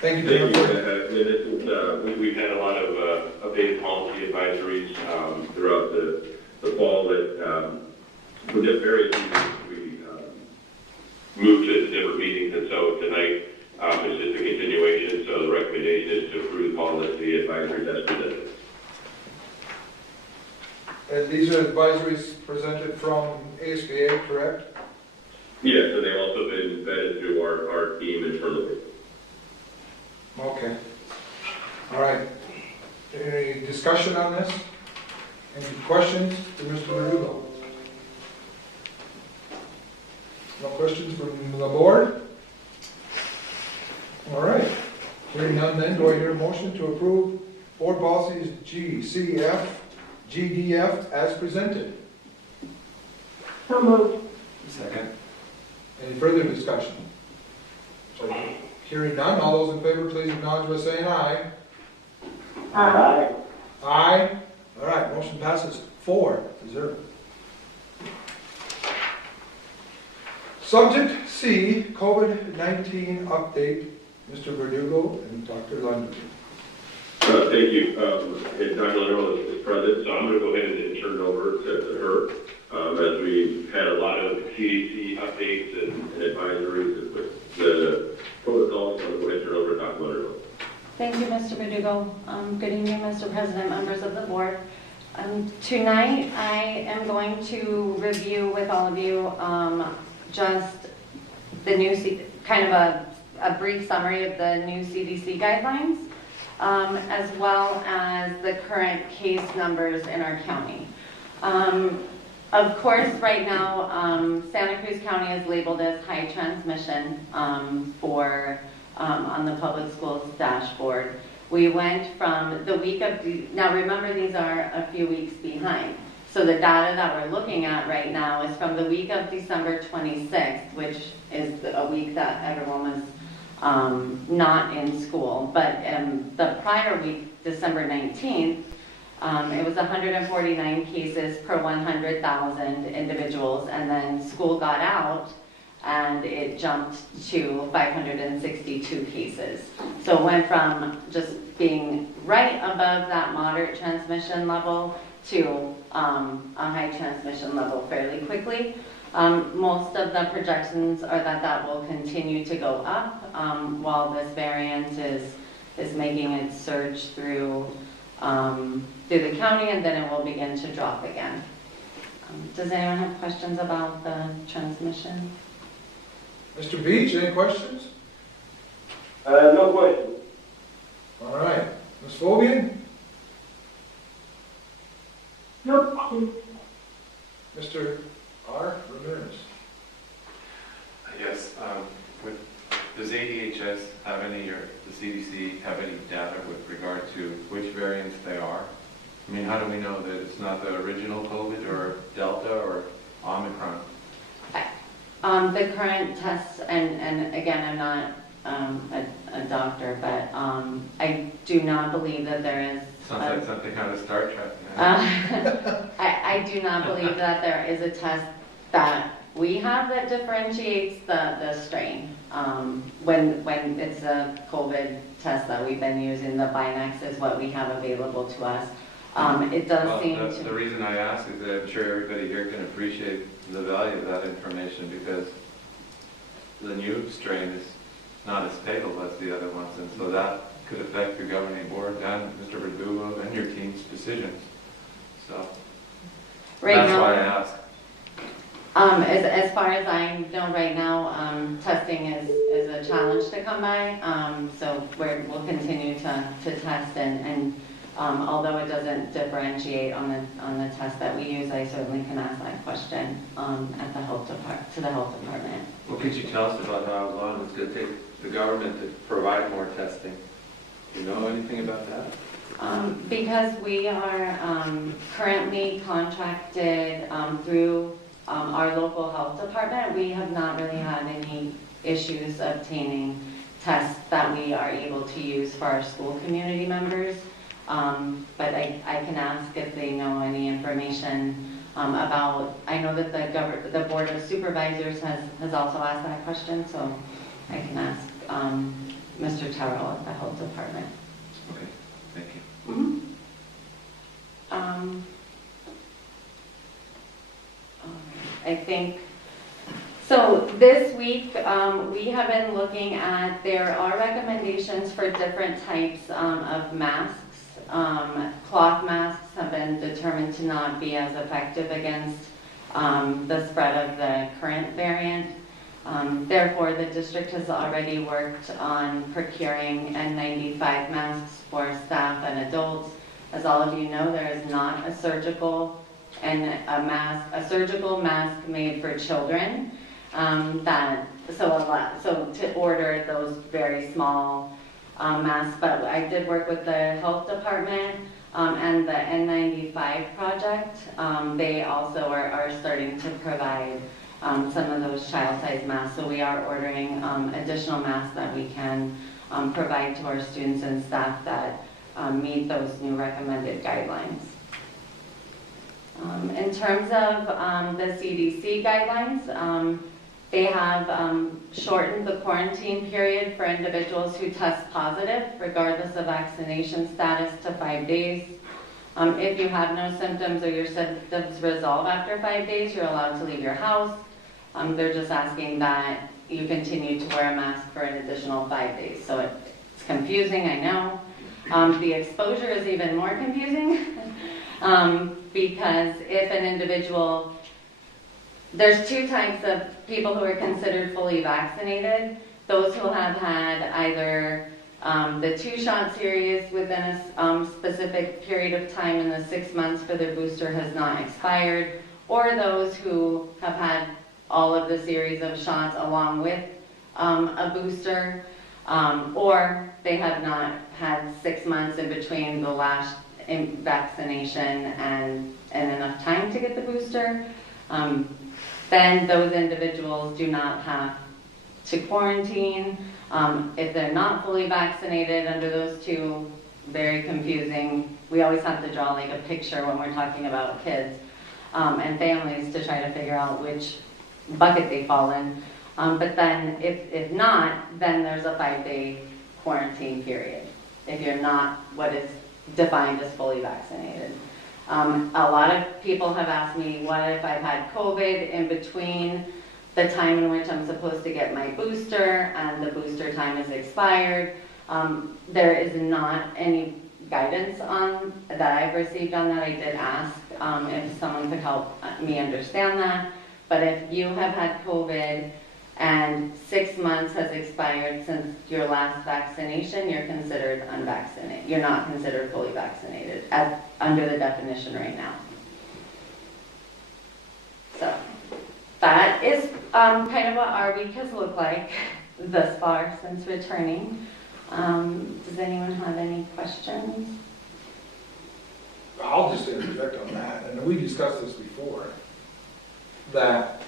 Thank you, Thank you. Jennifer. This is, we've had a lot of updated policy advisories throughout the fall that, for just various reasons, we moved to different meetings, and so tonight is just a continuation. So the recommendation is to approve the policy advisories as presented. And these are advisories presented from ASBA, correct? Yes, and they've also been vetted through our team internally. Okay. All right. Any discussion on this? Any questions for Mr. Verdugo? No questions from the board? All right. Hearing none then, do I hear a motion to approve board policies G, C, F, G, D, F as presented? So moved. Second. Any further discussion? Hearing none, all those in favor, please acknowledge by saying aye. Aye. Aye. All right, motion passes 4-0. Subject C, COVID-19 update, Mr. Verdugo and Dr. Lundgren. Thank you. And Dr. Leno is present, so I'm going to go ahead and turn it over to her. As we've had a lot of CDC updates and advisories with the protocols, so I'm going to turn it over to Dr. Leno. Thank you, Mr. Verdugo. Good evening, Mr. President, members of the board. Tonight, I am going to review with all of you just the new, kind of a brief summary of the new CDC guidelines, as well as the current case numbers in our county. Of course, right now, Santa Cruz County is labeled as high transmission on the public schools dashboard. We went from the week of, now remember these are a few weeks behind. So the data that we're looking at right now is from the week of December 26th, which is a week that everyone was not in school. But the prior week, December 19th, it was 149 cases per 100,000 individuals, and then school got out and it jumped to 562 cases. So it went from just being right above that moderate transmission level to a high transmission level fairly quickly. Most of the projections are that will continue to go up while this variant is making its surge through the county, and then it will begin to drop again. Does anyone have questions about the transmission? Mr. Beach, any questions? No question. All right. Ms. Fobian? No. Mr. R. Ramirez? Yes, does ADHS have any, or the CDC have any data with regard to which variants they are? I mean, how do we know that it's not the original COVID or Delta or Omicron? The current tests, and again, I'm not a doctor, but I do not believe that there is. Sounds like something out of Star Trek. I do not believe that there is a test that we have that differentiates the strain. When it's a COVID test that we've been using, the Binax is what we have available to us. It does seem to... The reason I ask is that I'm sure everybody here can appreciate the value of that information, because the new strain is not as fatal as the other ones, and so that could affect your governing board and Mr. Verdugo and your team's decisions. So that's why I ask. As far as I know right now, testing is a challenge to come by, so we'll continue to test, and although it doesn't differentiate on the test that we use, I certainly can ask that question at the health department. What could you tell us about how long it's going to take the government to provide more testing? Do you know anything about that? Because we are currently contracted through our local health department, we have not really had any issues obtaining tests that we are able to use for our school community members. But I can ask if they know any information about, I know that the Board of Supervisors has also asked that question, so I can ask Mr. Terrell at the health department. Okay, thank you. I think, so this week we have been looking at, there are recommendations for different types of masks. Cloth masks have been determined to not be as effective against the spread of the current variant. Therefore, the district has already worked on procuring N95 masks for staff and adults. As all of you know, there is not a surgical mask made for children. So to order those very small masks, but I did work with the health department and the N95 project, they also are starting to provide some of those child-sized masks. So we are ordering additional masks that we can provide to our students and staff that meet those new recommended guidelines. In terms of the CDC guidelines, they have shortened the quarantine period for individuals who test positive, regardless of vaccination status, to 5 days. If you have no symptoms or your symptoms resolve after 5 days, you're allowed to leave your house. They're just asking that you continue to wear a mask for an additional 5 days. So it's confusing, I know. The exposure is even more confusing because if an individual, there's two types of people who are considered fully vaccinated. Those who have had either the 2-shot series within a specific period of time in the 6 months for their booster has not expired, or those who have had all of the series of shots along with a booster, or they have not had 6 months in between the last vaccination and enough time to get the booster. Then those individuals do not have to quarantine. If they're not fully vaccinated under those two, very confusing. We always have to draw like a picture when we're talking about kids and families to try to figure out which bucket they fall in. But then if not, then there's a 5-day quarantine period if you're not what is defined as fully vaccinated. A lot of people have asked me, what if I've had COVID in between the time in which I'm supposed to get my booster and the booster time is expired? There is not any guidance on that I've received on that. I did ask if someone could help me understand that. But if you have had COVID and 6 months has expired since your last vaccination, you're considered unvaccinated. You're not considered fully vaccinated under the definition right now. So that is kind of what our week has looked like thus far since returning. Does anyone have any questions? I'll just interject on that, and we discussed this before, that,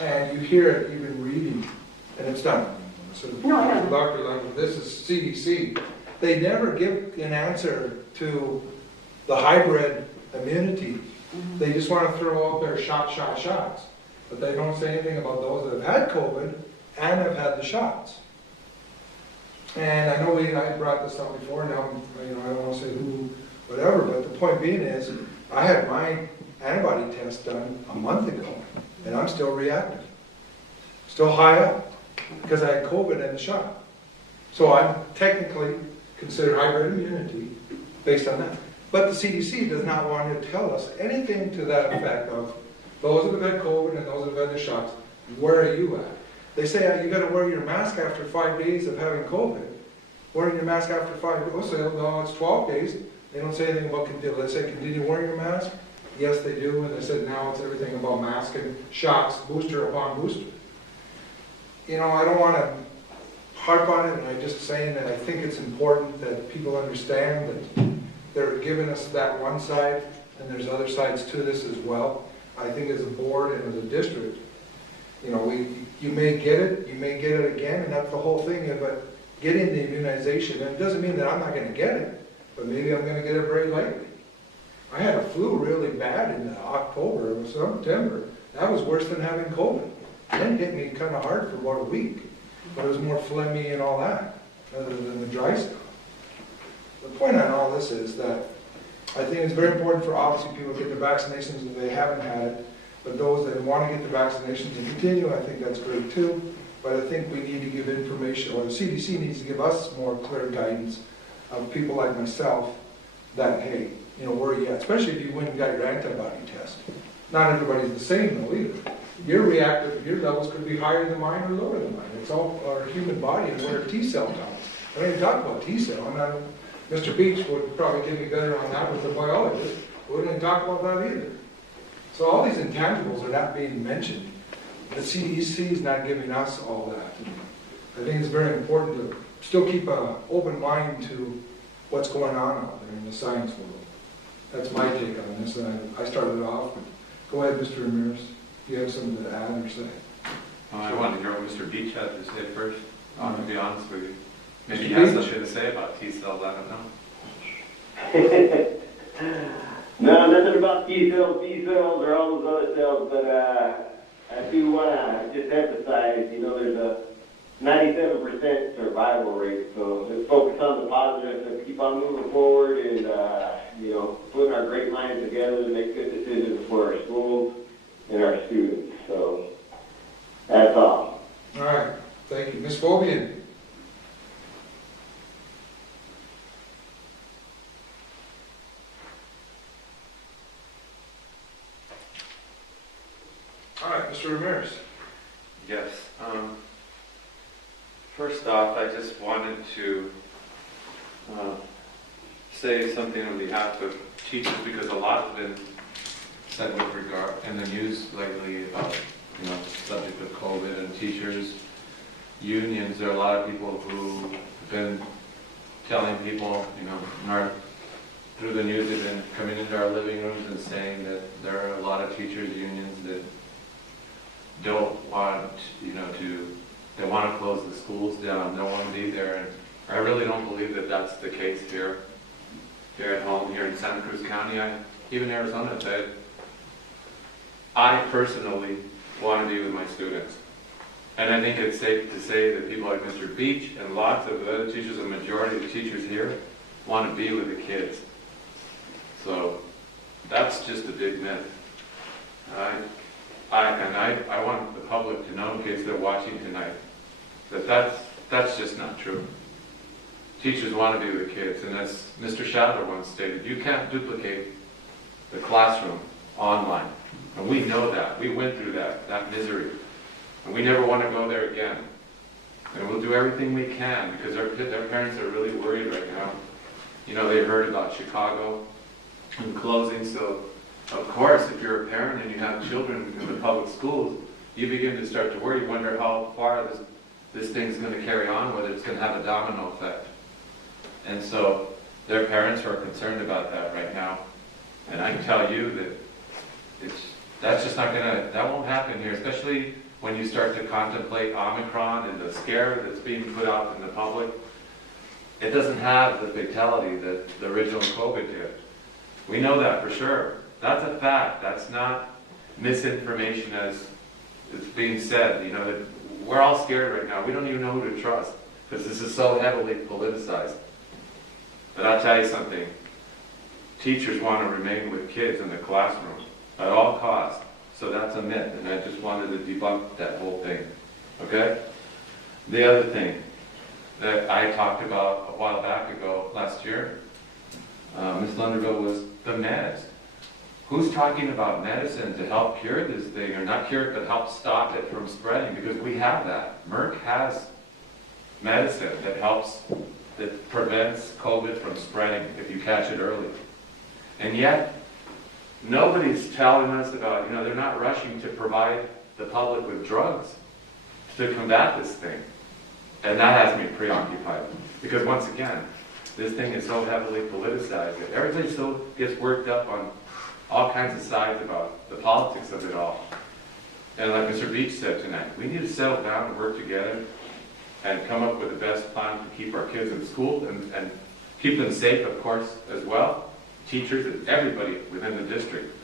and you hear it even reading, and it's done. So No, I know. the doctor, like, this is CDC. They never give an answer to the hybrid immunity. Mm-hmm. They just want to throw out their shots. But they don't say anything about those that have had COVID and have had the shots. And I know I brought this up before, now I don't want to say who, whatever, but the point being is, I had my antibody test done a month ago, and I'm still reactive. Still high up, because I had COVID and the shot. So I'm technically considered hybrid immunity based on that. But the CDC does not want to tell us anything to that effect of those that have had COVID and those that have had the shots, where are you at? They say you got to wear your mask after 5 days of having COVID. Wearing your mask after 5 days, oh, so no, it's 12 days. They don't say anything about continue. Let's say continue wearing your mask. Yes, they do, and they said now it's everything about mask and shots, booster upon booster. You know, I don't want to harp on it, and I'm just saying that I think it's important that people understand that they're giving us that one side, and there's other sides to this as well. I think as a board and as a district, you know, you may get it, you may get it again, and that's the whole thing about getting the immunization. And it doesn't mean that I'm not going to get it, but maybe I'm going to get it very lightly. I had a flu really bad in October or September. That was worse than having COVID. It then hit me kind of hard for about a week, but it was more phlegmy and all that, rather than the dry stuff. The point on all this is that I think it's very important for obviously people to get their vaccinations if they haven't had it, but those that want to get the vaccinations and continue, I think that's great too. But I think we need to give information, or the CDC needs to give us more clear guidance of people like myself that, hey, you know, where are you at? Especially if you went and got your antibody test. Not everybody's the same though either. Your reactive, your levels could be higher than mine or lower than mine. It's all our human body and what our T cell counts. I don't even talk about T cell. I mean, Mr. Beach would probably give me better on that with the biologist. We wouldn't even talk about that either. So all these intangibles are not being mentioned. The CDC is not giving us all that. I think it's very important to still keep an open mind to what's going on out there in the science world. That's my take on this, and I started off. Go ahead, Mr. Ramirez, if you have something to add or say. I wanted to hear what Mr. Beach had to say first, to be honest with you. Maybe Mr. he has Beach? something to say about T-cells, I don't know. No, nothing about T cells or all those other cells, but I do want to just emphasize, there's a 97% survival rate, so let's focus on the positives and keep on moving forward and, putting our great minds together to make good decisions for our schools and our students. So that's all. All right, thank you. Ms. Fobian? All right, Mr. Ramirez. Yes. First off, I just wanted to say something on behalf of teachers because a lot has been said with regard in the news lately about subject of COVID and teachers unions. There are a lot of people who have been telling people, through the news, they've been coming into our living rooms and saying that there are a lot of teachers unions that don't want, they want to close the schools down, don't want to be there. And I really don't believe that that's the case here at home, here in Santa Cruz County. Even Arizona said, I personally want to be with my students. And I think it's safe to say that people like Mr. Beach and lots of other teachers, a majority of the teachers here, want to be with the kids. So that's just a big myth. I want the public to know, in case they're watching tonight, that's just not true. Teachers want to be with the kids, and as Mr. Shadler once stated, you can't duplicate the classroom online. And we know that. We went through that misery. And we never want to go there again. And we'll do everything we can because their parents are really worried right now. They heard about Chicago and closing, so of course, if you're a parent and you have children in the public schools, you begin to start to worry. You wonder how far this thing's going to carry on, whether it's going to have a domino effect. And so their parents are concerned about that right now. And I can tell you that that's just not that won't happen here, especially when you start to contemplate Omicron and the scare that's being put out in the public. It doesn't have the fatality that the original COVID did. We know that for sure. That's a fact. That's not misinformation as it's being said. That we're all scared right now. We don't even know who to trust because this is so heavily politicized. But I'll tell you something. Teachers want to remain with kids in the classroom at all costs. So that's a myth, and I just wanted to debunk that whole thing. Okay? The other thing that I talked about a while back ago, last year, Ms. Lunderville, was the meds. Who's talking about medicine to help cure this thing, or not cure it, but help stop it from spreading? Because we have that. Merck has medicine that prevents COVID from spreading if you catch it early. And yet, nobody's telling us about, they're not rushing to provide the public with drugs to combat this thing. And that has me preoccupied. Because once again, this thing is so heavily politicized that everybody still gets worked up on all kinds of sides about the politics of it all. And like Mr. Beach said tonight, we need to settle down and work together and come up with the best plan to keep our kids in school and keep them safe, of course, as well. Teachers and everybody within the district.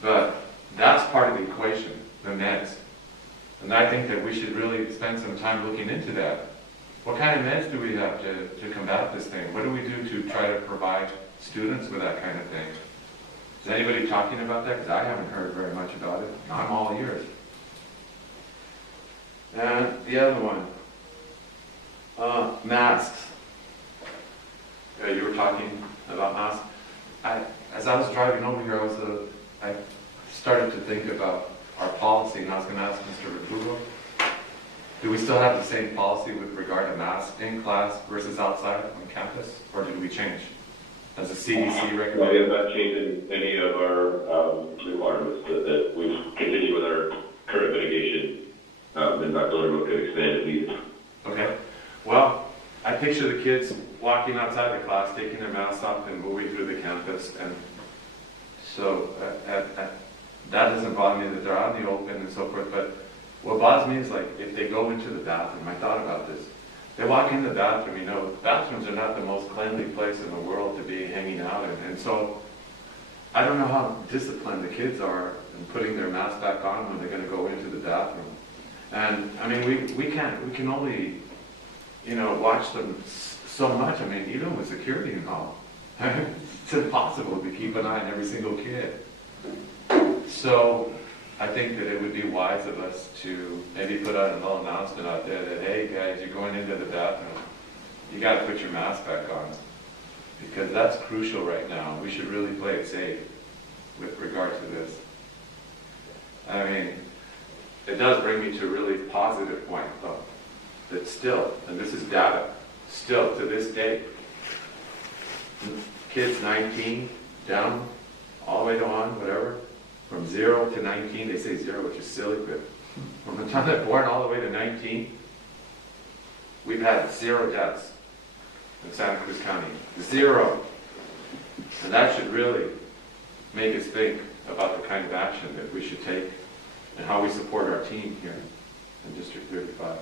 But that's part of the equation, the meds. And I think that we should really spend some time looking into that. What kind of meds do we have to combat this thing? What do we do to try to provide students with that kind of thing? Is anybody talking about that? Because I haven't heard very much about it. I'm all ears. And the other one, masks. You were talking about masks. As I was driving over here, I started to think about our policy, and I was going to ask Mr. Verdugo, do we still have the same policy with regard to masks in class versus outside on campus, or did we change? As a CDC We recommended? have not changed any of our requirements, that we've continued with our current mitigation, and Dr. Lerman could expand if needed. Okay. Well, I think picture the kids walking outside the class, taking their masks off and moving through the campus. And so that doesn't bother me that they're out in the open and so forth. But what bothers me is like if they go into the bathroom, I thought about this. They walk in the bathroom, you know, bathrooms are not the most cleanly place in the world to be hanging out in. And so I don't know how disciplined the kids are in putting their mask back on when they're going to go into the bathroom. And I mean, we can only, you know, watch them so much. I mean, even with security and all, it's impossible to keep an eye on every single kid. So I think that it would be wise of us to maybe put out a little announcement out there that, hey guys, you're going into the bathroom, you got to put your mask back on. Because that's crucial right now. We should really play it safe with regard to this. I mean, it does bring me to a really positive point, though, that still, and this is data, still to this day, kids 19 down, all the way to on, whatever, from 0 to 19, they say 0, which is silly, but from the time they're born all the way to 19, we've had 0 deaths in Santa Cruz County. 0. And that should really make us think about the kind of action that we should take and how we support our team here in District 35.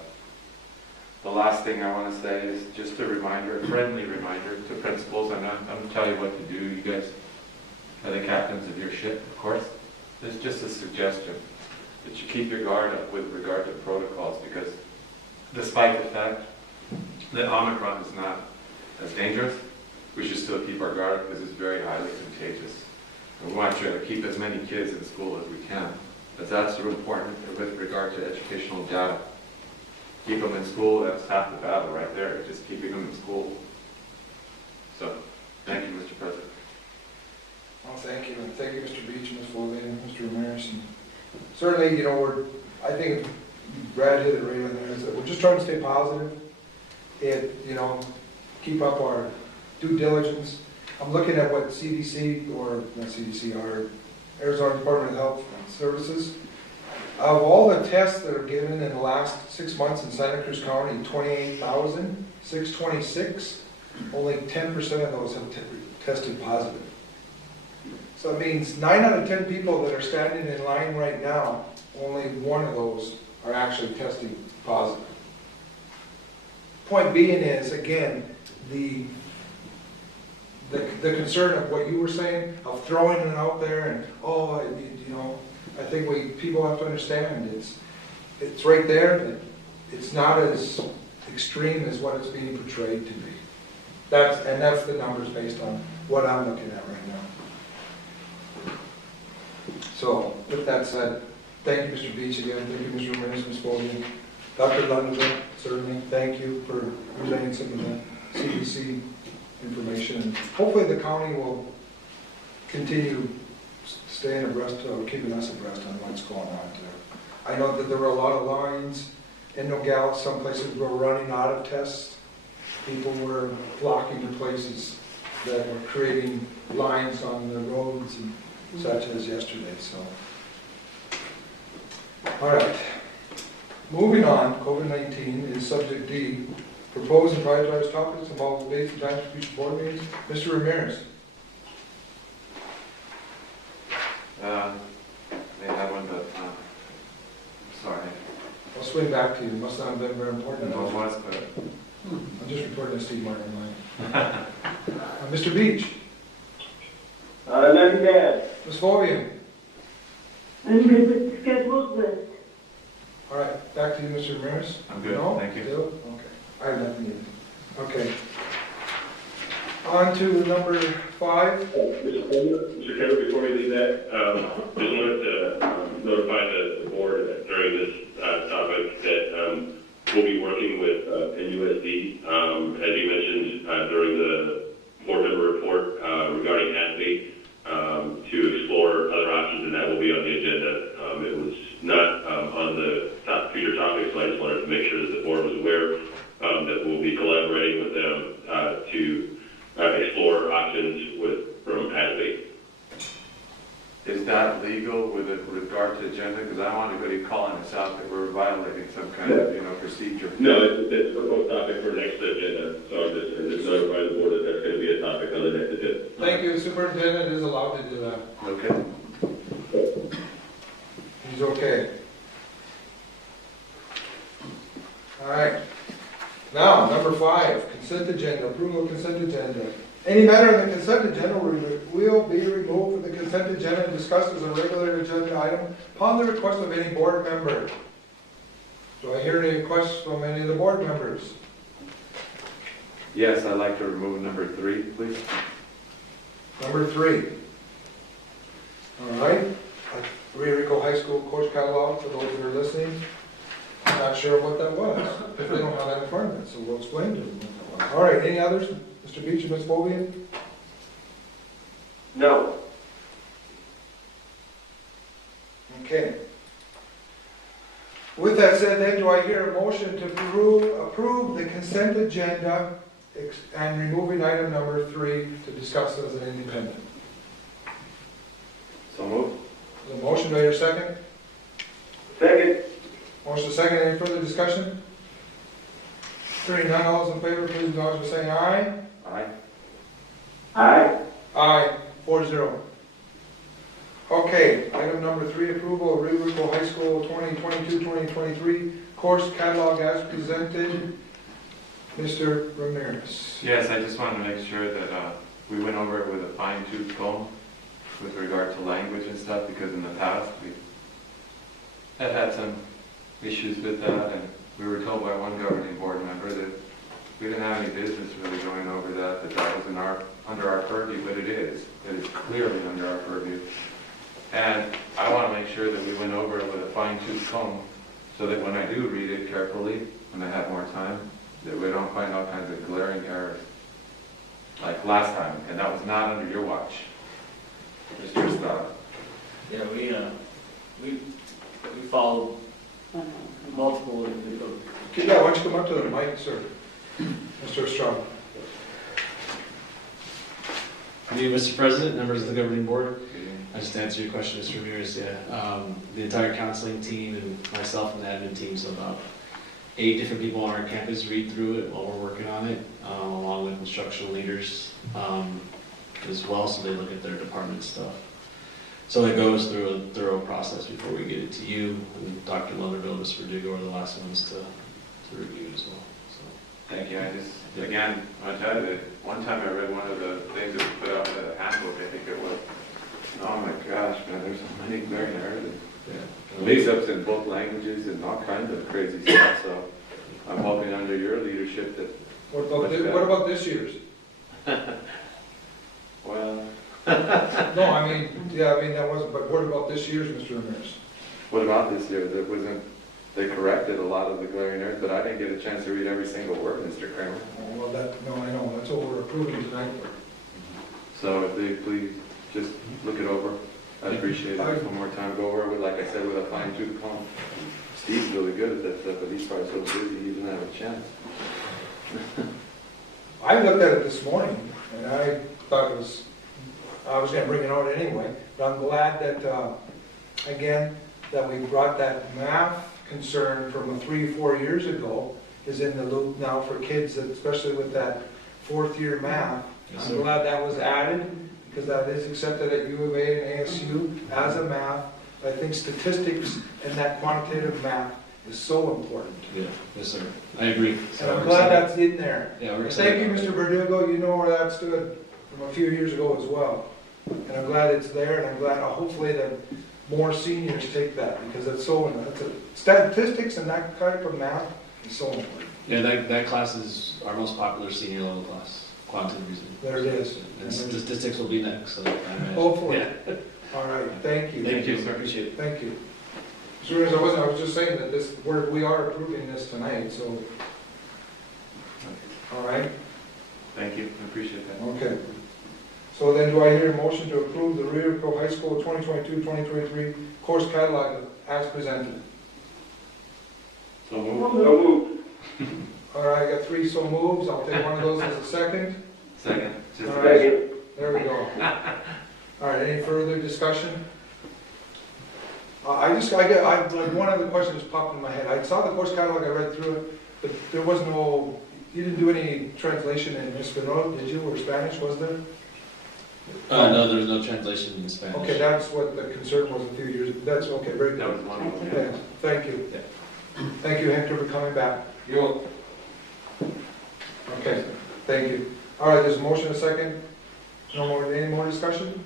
The last thing I want to say is just a reminder, a friendly reminder to principals. I'm going to tell you what to do. You guys are the captains of your ship, of course. It's just a suggestion that you keep your guard up with regard to protocols, because despite the fact that Omicron is not as dangerous, we should still keep our guard up because it's very highly contagious. And we want to try to keep as many kids in school as we can. But that's so important with regard to educational data. Keep them in school, that's half the battle right there, just keeping them in school. So, thank you, Mr. President. Well, thank you, and thank you, Mr. Beach, Ms. Foley, and Mr. Ramirez. And certainly, you know, I think Brad hit it right on there, is that we're just trying to stay positive and, you know, keep up our due diligence. I'm looking at what CDC, or not CDC, our Arizona Department of Health and Services, of all the tests that are given in the last 6 months in Santa Cruz County, 28,626, only 10% of those have tested positive. So it means 9 out of 10 people that are standing in line right now, only 1 of those are actually testing positive. Point being is, again, the concern of what you were saying, of throwing it out there and, oh, you know, I think people have to understand it's right there, that it's not as extreme as what it's being portrayed to be. That's the numbers based on what I'm looking at right now. So, with that said, thank you, Mr. Beach, again. Thank you, Mr. Ramirez, Ms. Bowden. Dr. Lundgren, certainly, thank you for relaying some of the CDC information. And hopefully the county will continue staying abreast, or keeping us abreast on what's going on there. I know that there were a lot of lines in Nogales. Some places were running out of tests. People were flocking to places that were creating lines on the roads and such as yesterday. So, all right. Moving on, COVID-19 is subject D. Propose and prioritize topics involve debates and times for future board meetings. Mr. Ramirez. They had one, but sorry. I'll swing back to you. It must not have been very important. No, it was, but I'm just reporting to Steve Martin. Mr. Beach. Nothing bad. Ms. Fovian. I'm good with the scheduled list. All right, back to you, Mr. Ramirez. I'm good, No? thank you. Still? Okay. I have nothing either. Okay. On to number 5. Mr. Chairman, before we leave that, just wanted to notify the board during this topic that we'll be working with NUSD, as you mentioned during the board member report regarding ASBE, to explore other options, and that will be on the agenda. It was not on the future topics, so I just wanted to make sure that the board was aware that we'll be collaborating with them to explore options from ASBE. is that legal with regard to agenda? Because I don't want anybody calling us out that we're violating some kind of, procedure. No, it's a proposed topic for next agenda, so I'm just notifying the board that that's going to be a topic on the next agenda. Thank you, superintendent is allowed to do that. Okay. He's okay. All right. Now, number 5, consent agenda, approval of consent agenda. Any matter on the consent agenda will be removed from the consent agenda and discussed as a regular agenda item upon the request of any board member. Do I hear any requests from any of the board members? Yes, I'd like to remove number 3, please. Number 3. All right. Rio Rico High School course catalog, for those that are listening. I'm not sure what that was, if they don't have that in front of them, so we'll explain to them what that was. All right, any others? Mr. Beach and Ms. Bovian? No. Okay. With that said, then, do I hear a motion to approve the consent agenda and removing item number 3 to discuss as an independent? So moved. The motion, do I hear a second? Second. Motion second, any further discussion? Hearing none, all those in favor, please acknowledge by saying aye. Aye. Aye. Aye, 4-0. Okay, item number 3, approval of Rio Rico High School 2022-2023 course catalog as presented. Mr. Ramirez. Yes, I just wanted to make sure that we went over it with a fine-tooth comb with regard to language and stuff, because in the past we have had some issues with that, and we were told by one governing board member that we didn't have any business really going over that was under our purview, but it is. It is clearly under our purview. And I want to make sure that we went over it with a fine-tooth comb so that when I do read it carefully, when I have more time, that we don't find all kinds of glaring errors. Like last time, and that was not under your watch. Mr. Estrada. Yeah, we followed multiple. Yeah, why don't you come up to the mic, sir? Mr. Estrada. Good evening, Mr. President, members of the governing board. I just answered your question, Mr. Ramirez. The entire counseling team and myself and the admin team, so about 8 different people on our campus read through it while we're working on it, along with instructional leaders as well, so they look at their department stuff. So it goes through a thorough process before we get it to you, and Dr. Lunderville, Mr. Verdugo are the last ones to review as well. So. Thank you. I just, again, I tell you that one time I read one of the things that we put out in the handbook, I think it was, oh my gosh, man, there's so many glaring errors. Mix-ups in both languages and all kinds of crazy stuff, so I'm hoping under your leadership that... What about this year's? Well... No, I mean that wasn't, but what about this year's, Mr. Ramirez? What about this year? They corrected a lot of the glaring errors, but I didn't get a chance to read every single word, Mr. Kramer. Well, I know, that's what we're approving tonight. So if they please just look it over, I'd appreciate it. One more time, go over it with, like I said, with a fine-tooth comb. Steve's really good at that stuff, but he's probably so busy he doesn't have a chance. I looked at it this morning, and I thought I was going to bring it out anyway, but I'm glad that, again, that we brought that math concern from 3-4 years ago is in the loop now for kids, especially with that 4th year math. Yes, I'm glad that was added, because that is accepted at U of A and ASU as a math. I think statistics and that quantitative math is so important. Yeah, yes, sir. I agree. And I'm glad that's in there. Yeah, we're Thank excited. you, Mr. Verdugo. You know where that stood from a few years ago as well. And I'm glad it's there, and I'm glad hopefully that more seniors take that, because it's statistics and that type of math is so important. Yeah, that class is our most popular senior level class, quantitative reasoning. There it is. And statistics will be next. So I imagine. Hopefully. Yeah. All right, thank you. Thank you, sir. Appreciate it. Thank you. Sure, I was just saying that we are approving this tonight, so. All right, Thank you, I appreciate that. okay. So then do I hear a motion to approve the Rio Rico High School 2022-2023 course catalog as presented? So moved. So moved. All right, I got 3 so moves. I'll take one of those as a second. Second. Just All right. Second. There we go. All right, any further discussion? like, one other question just popped in my head. I saw the course catalog, I read through it, but there was no, you didn't do any translation in Espanol, did you, or Spanish, was there? No, there was no translation in Spanish. Okay, that's what the concern was a few years, that's, okay, very That good. was one of them. Thanks. Thank you. Thank you, Hector, for coming back. Okay, thank you. All right, there's a motion, a second. No more, any more discussion?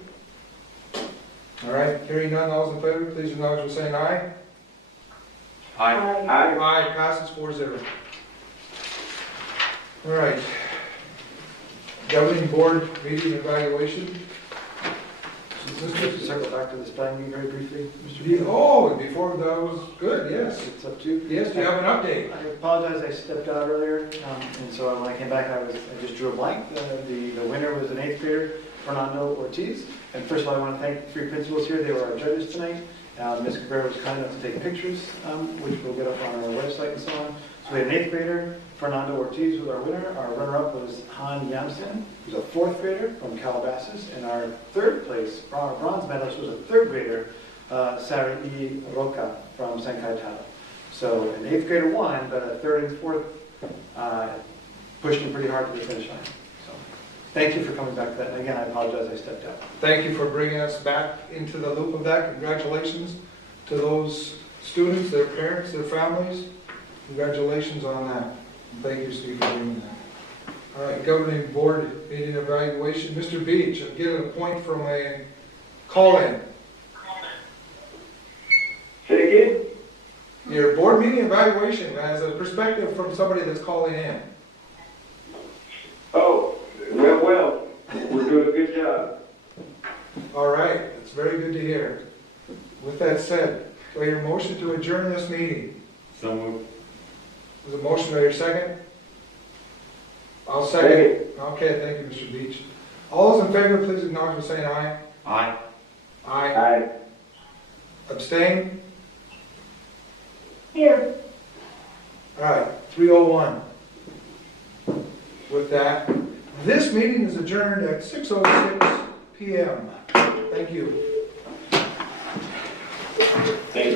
All right, hearing none, all those in favor, please acknowledge by saying aye. Aye. Aye, passes 4-0. All right. Governing board meeting evaluation. Just to circle back to the spelling bee very briefly, Mr. Yeah, Beal. oh, before that was good, yes. It's up to you. Yes, do you have an update? I apologize, I stepped out earlier, and so when I came back, I just drew a blank. The winner was an 8th grader, Fernando Ortiz. And first of all, I want to thank the 3 principals here. They were our judges tonight. Ms. Cabrera was kind enough to take pictures, which we'll get up on our website and so on. So we had an 8th grader, Fernando Ortiz was our winner. Our runner-up was Han Yamsen, who's a 4th grader from Calabasas. And our 3rd place, our bronze medalist, was a 3rd grader, Sarah E. Roca from San Cayetano. So an 8th grader won, but a 3rd and 4th pushed him pretty hard to the finish line. So thank you for coming back to that. And again, I apologize I stepped out. Thank you for bringing us back into the loop of that. Congratulations to those students, their parents, their families. Congratulations on that. Thank you, Steve, for doing that. All right, governing board meeting evaluation. Mr. Beach, I'm getting a point from a call-in. Say again? Your board meeting evaluation as a perspective from somebody that's calling in. Oh, well, we're doing a good job. All right, that's very good to hear. With that said, do I hear a motion to adjourn this meeting? So moved. There's a motion, do I hear a second? I'll second. Okay, thank you, Mr. Beach. All those in favor, please acknowledge by saying aye. Aye. Aye. Aye. Abstain? Here. All right, 3:01. With that, this meeting is adjourned at 6:06 p.m. Thank you. Thank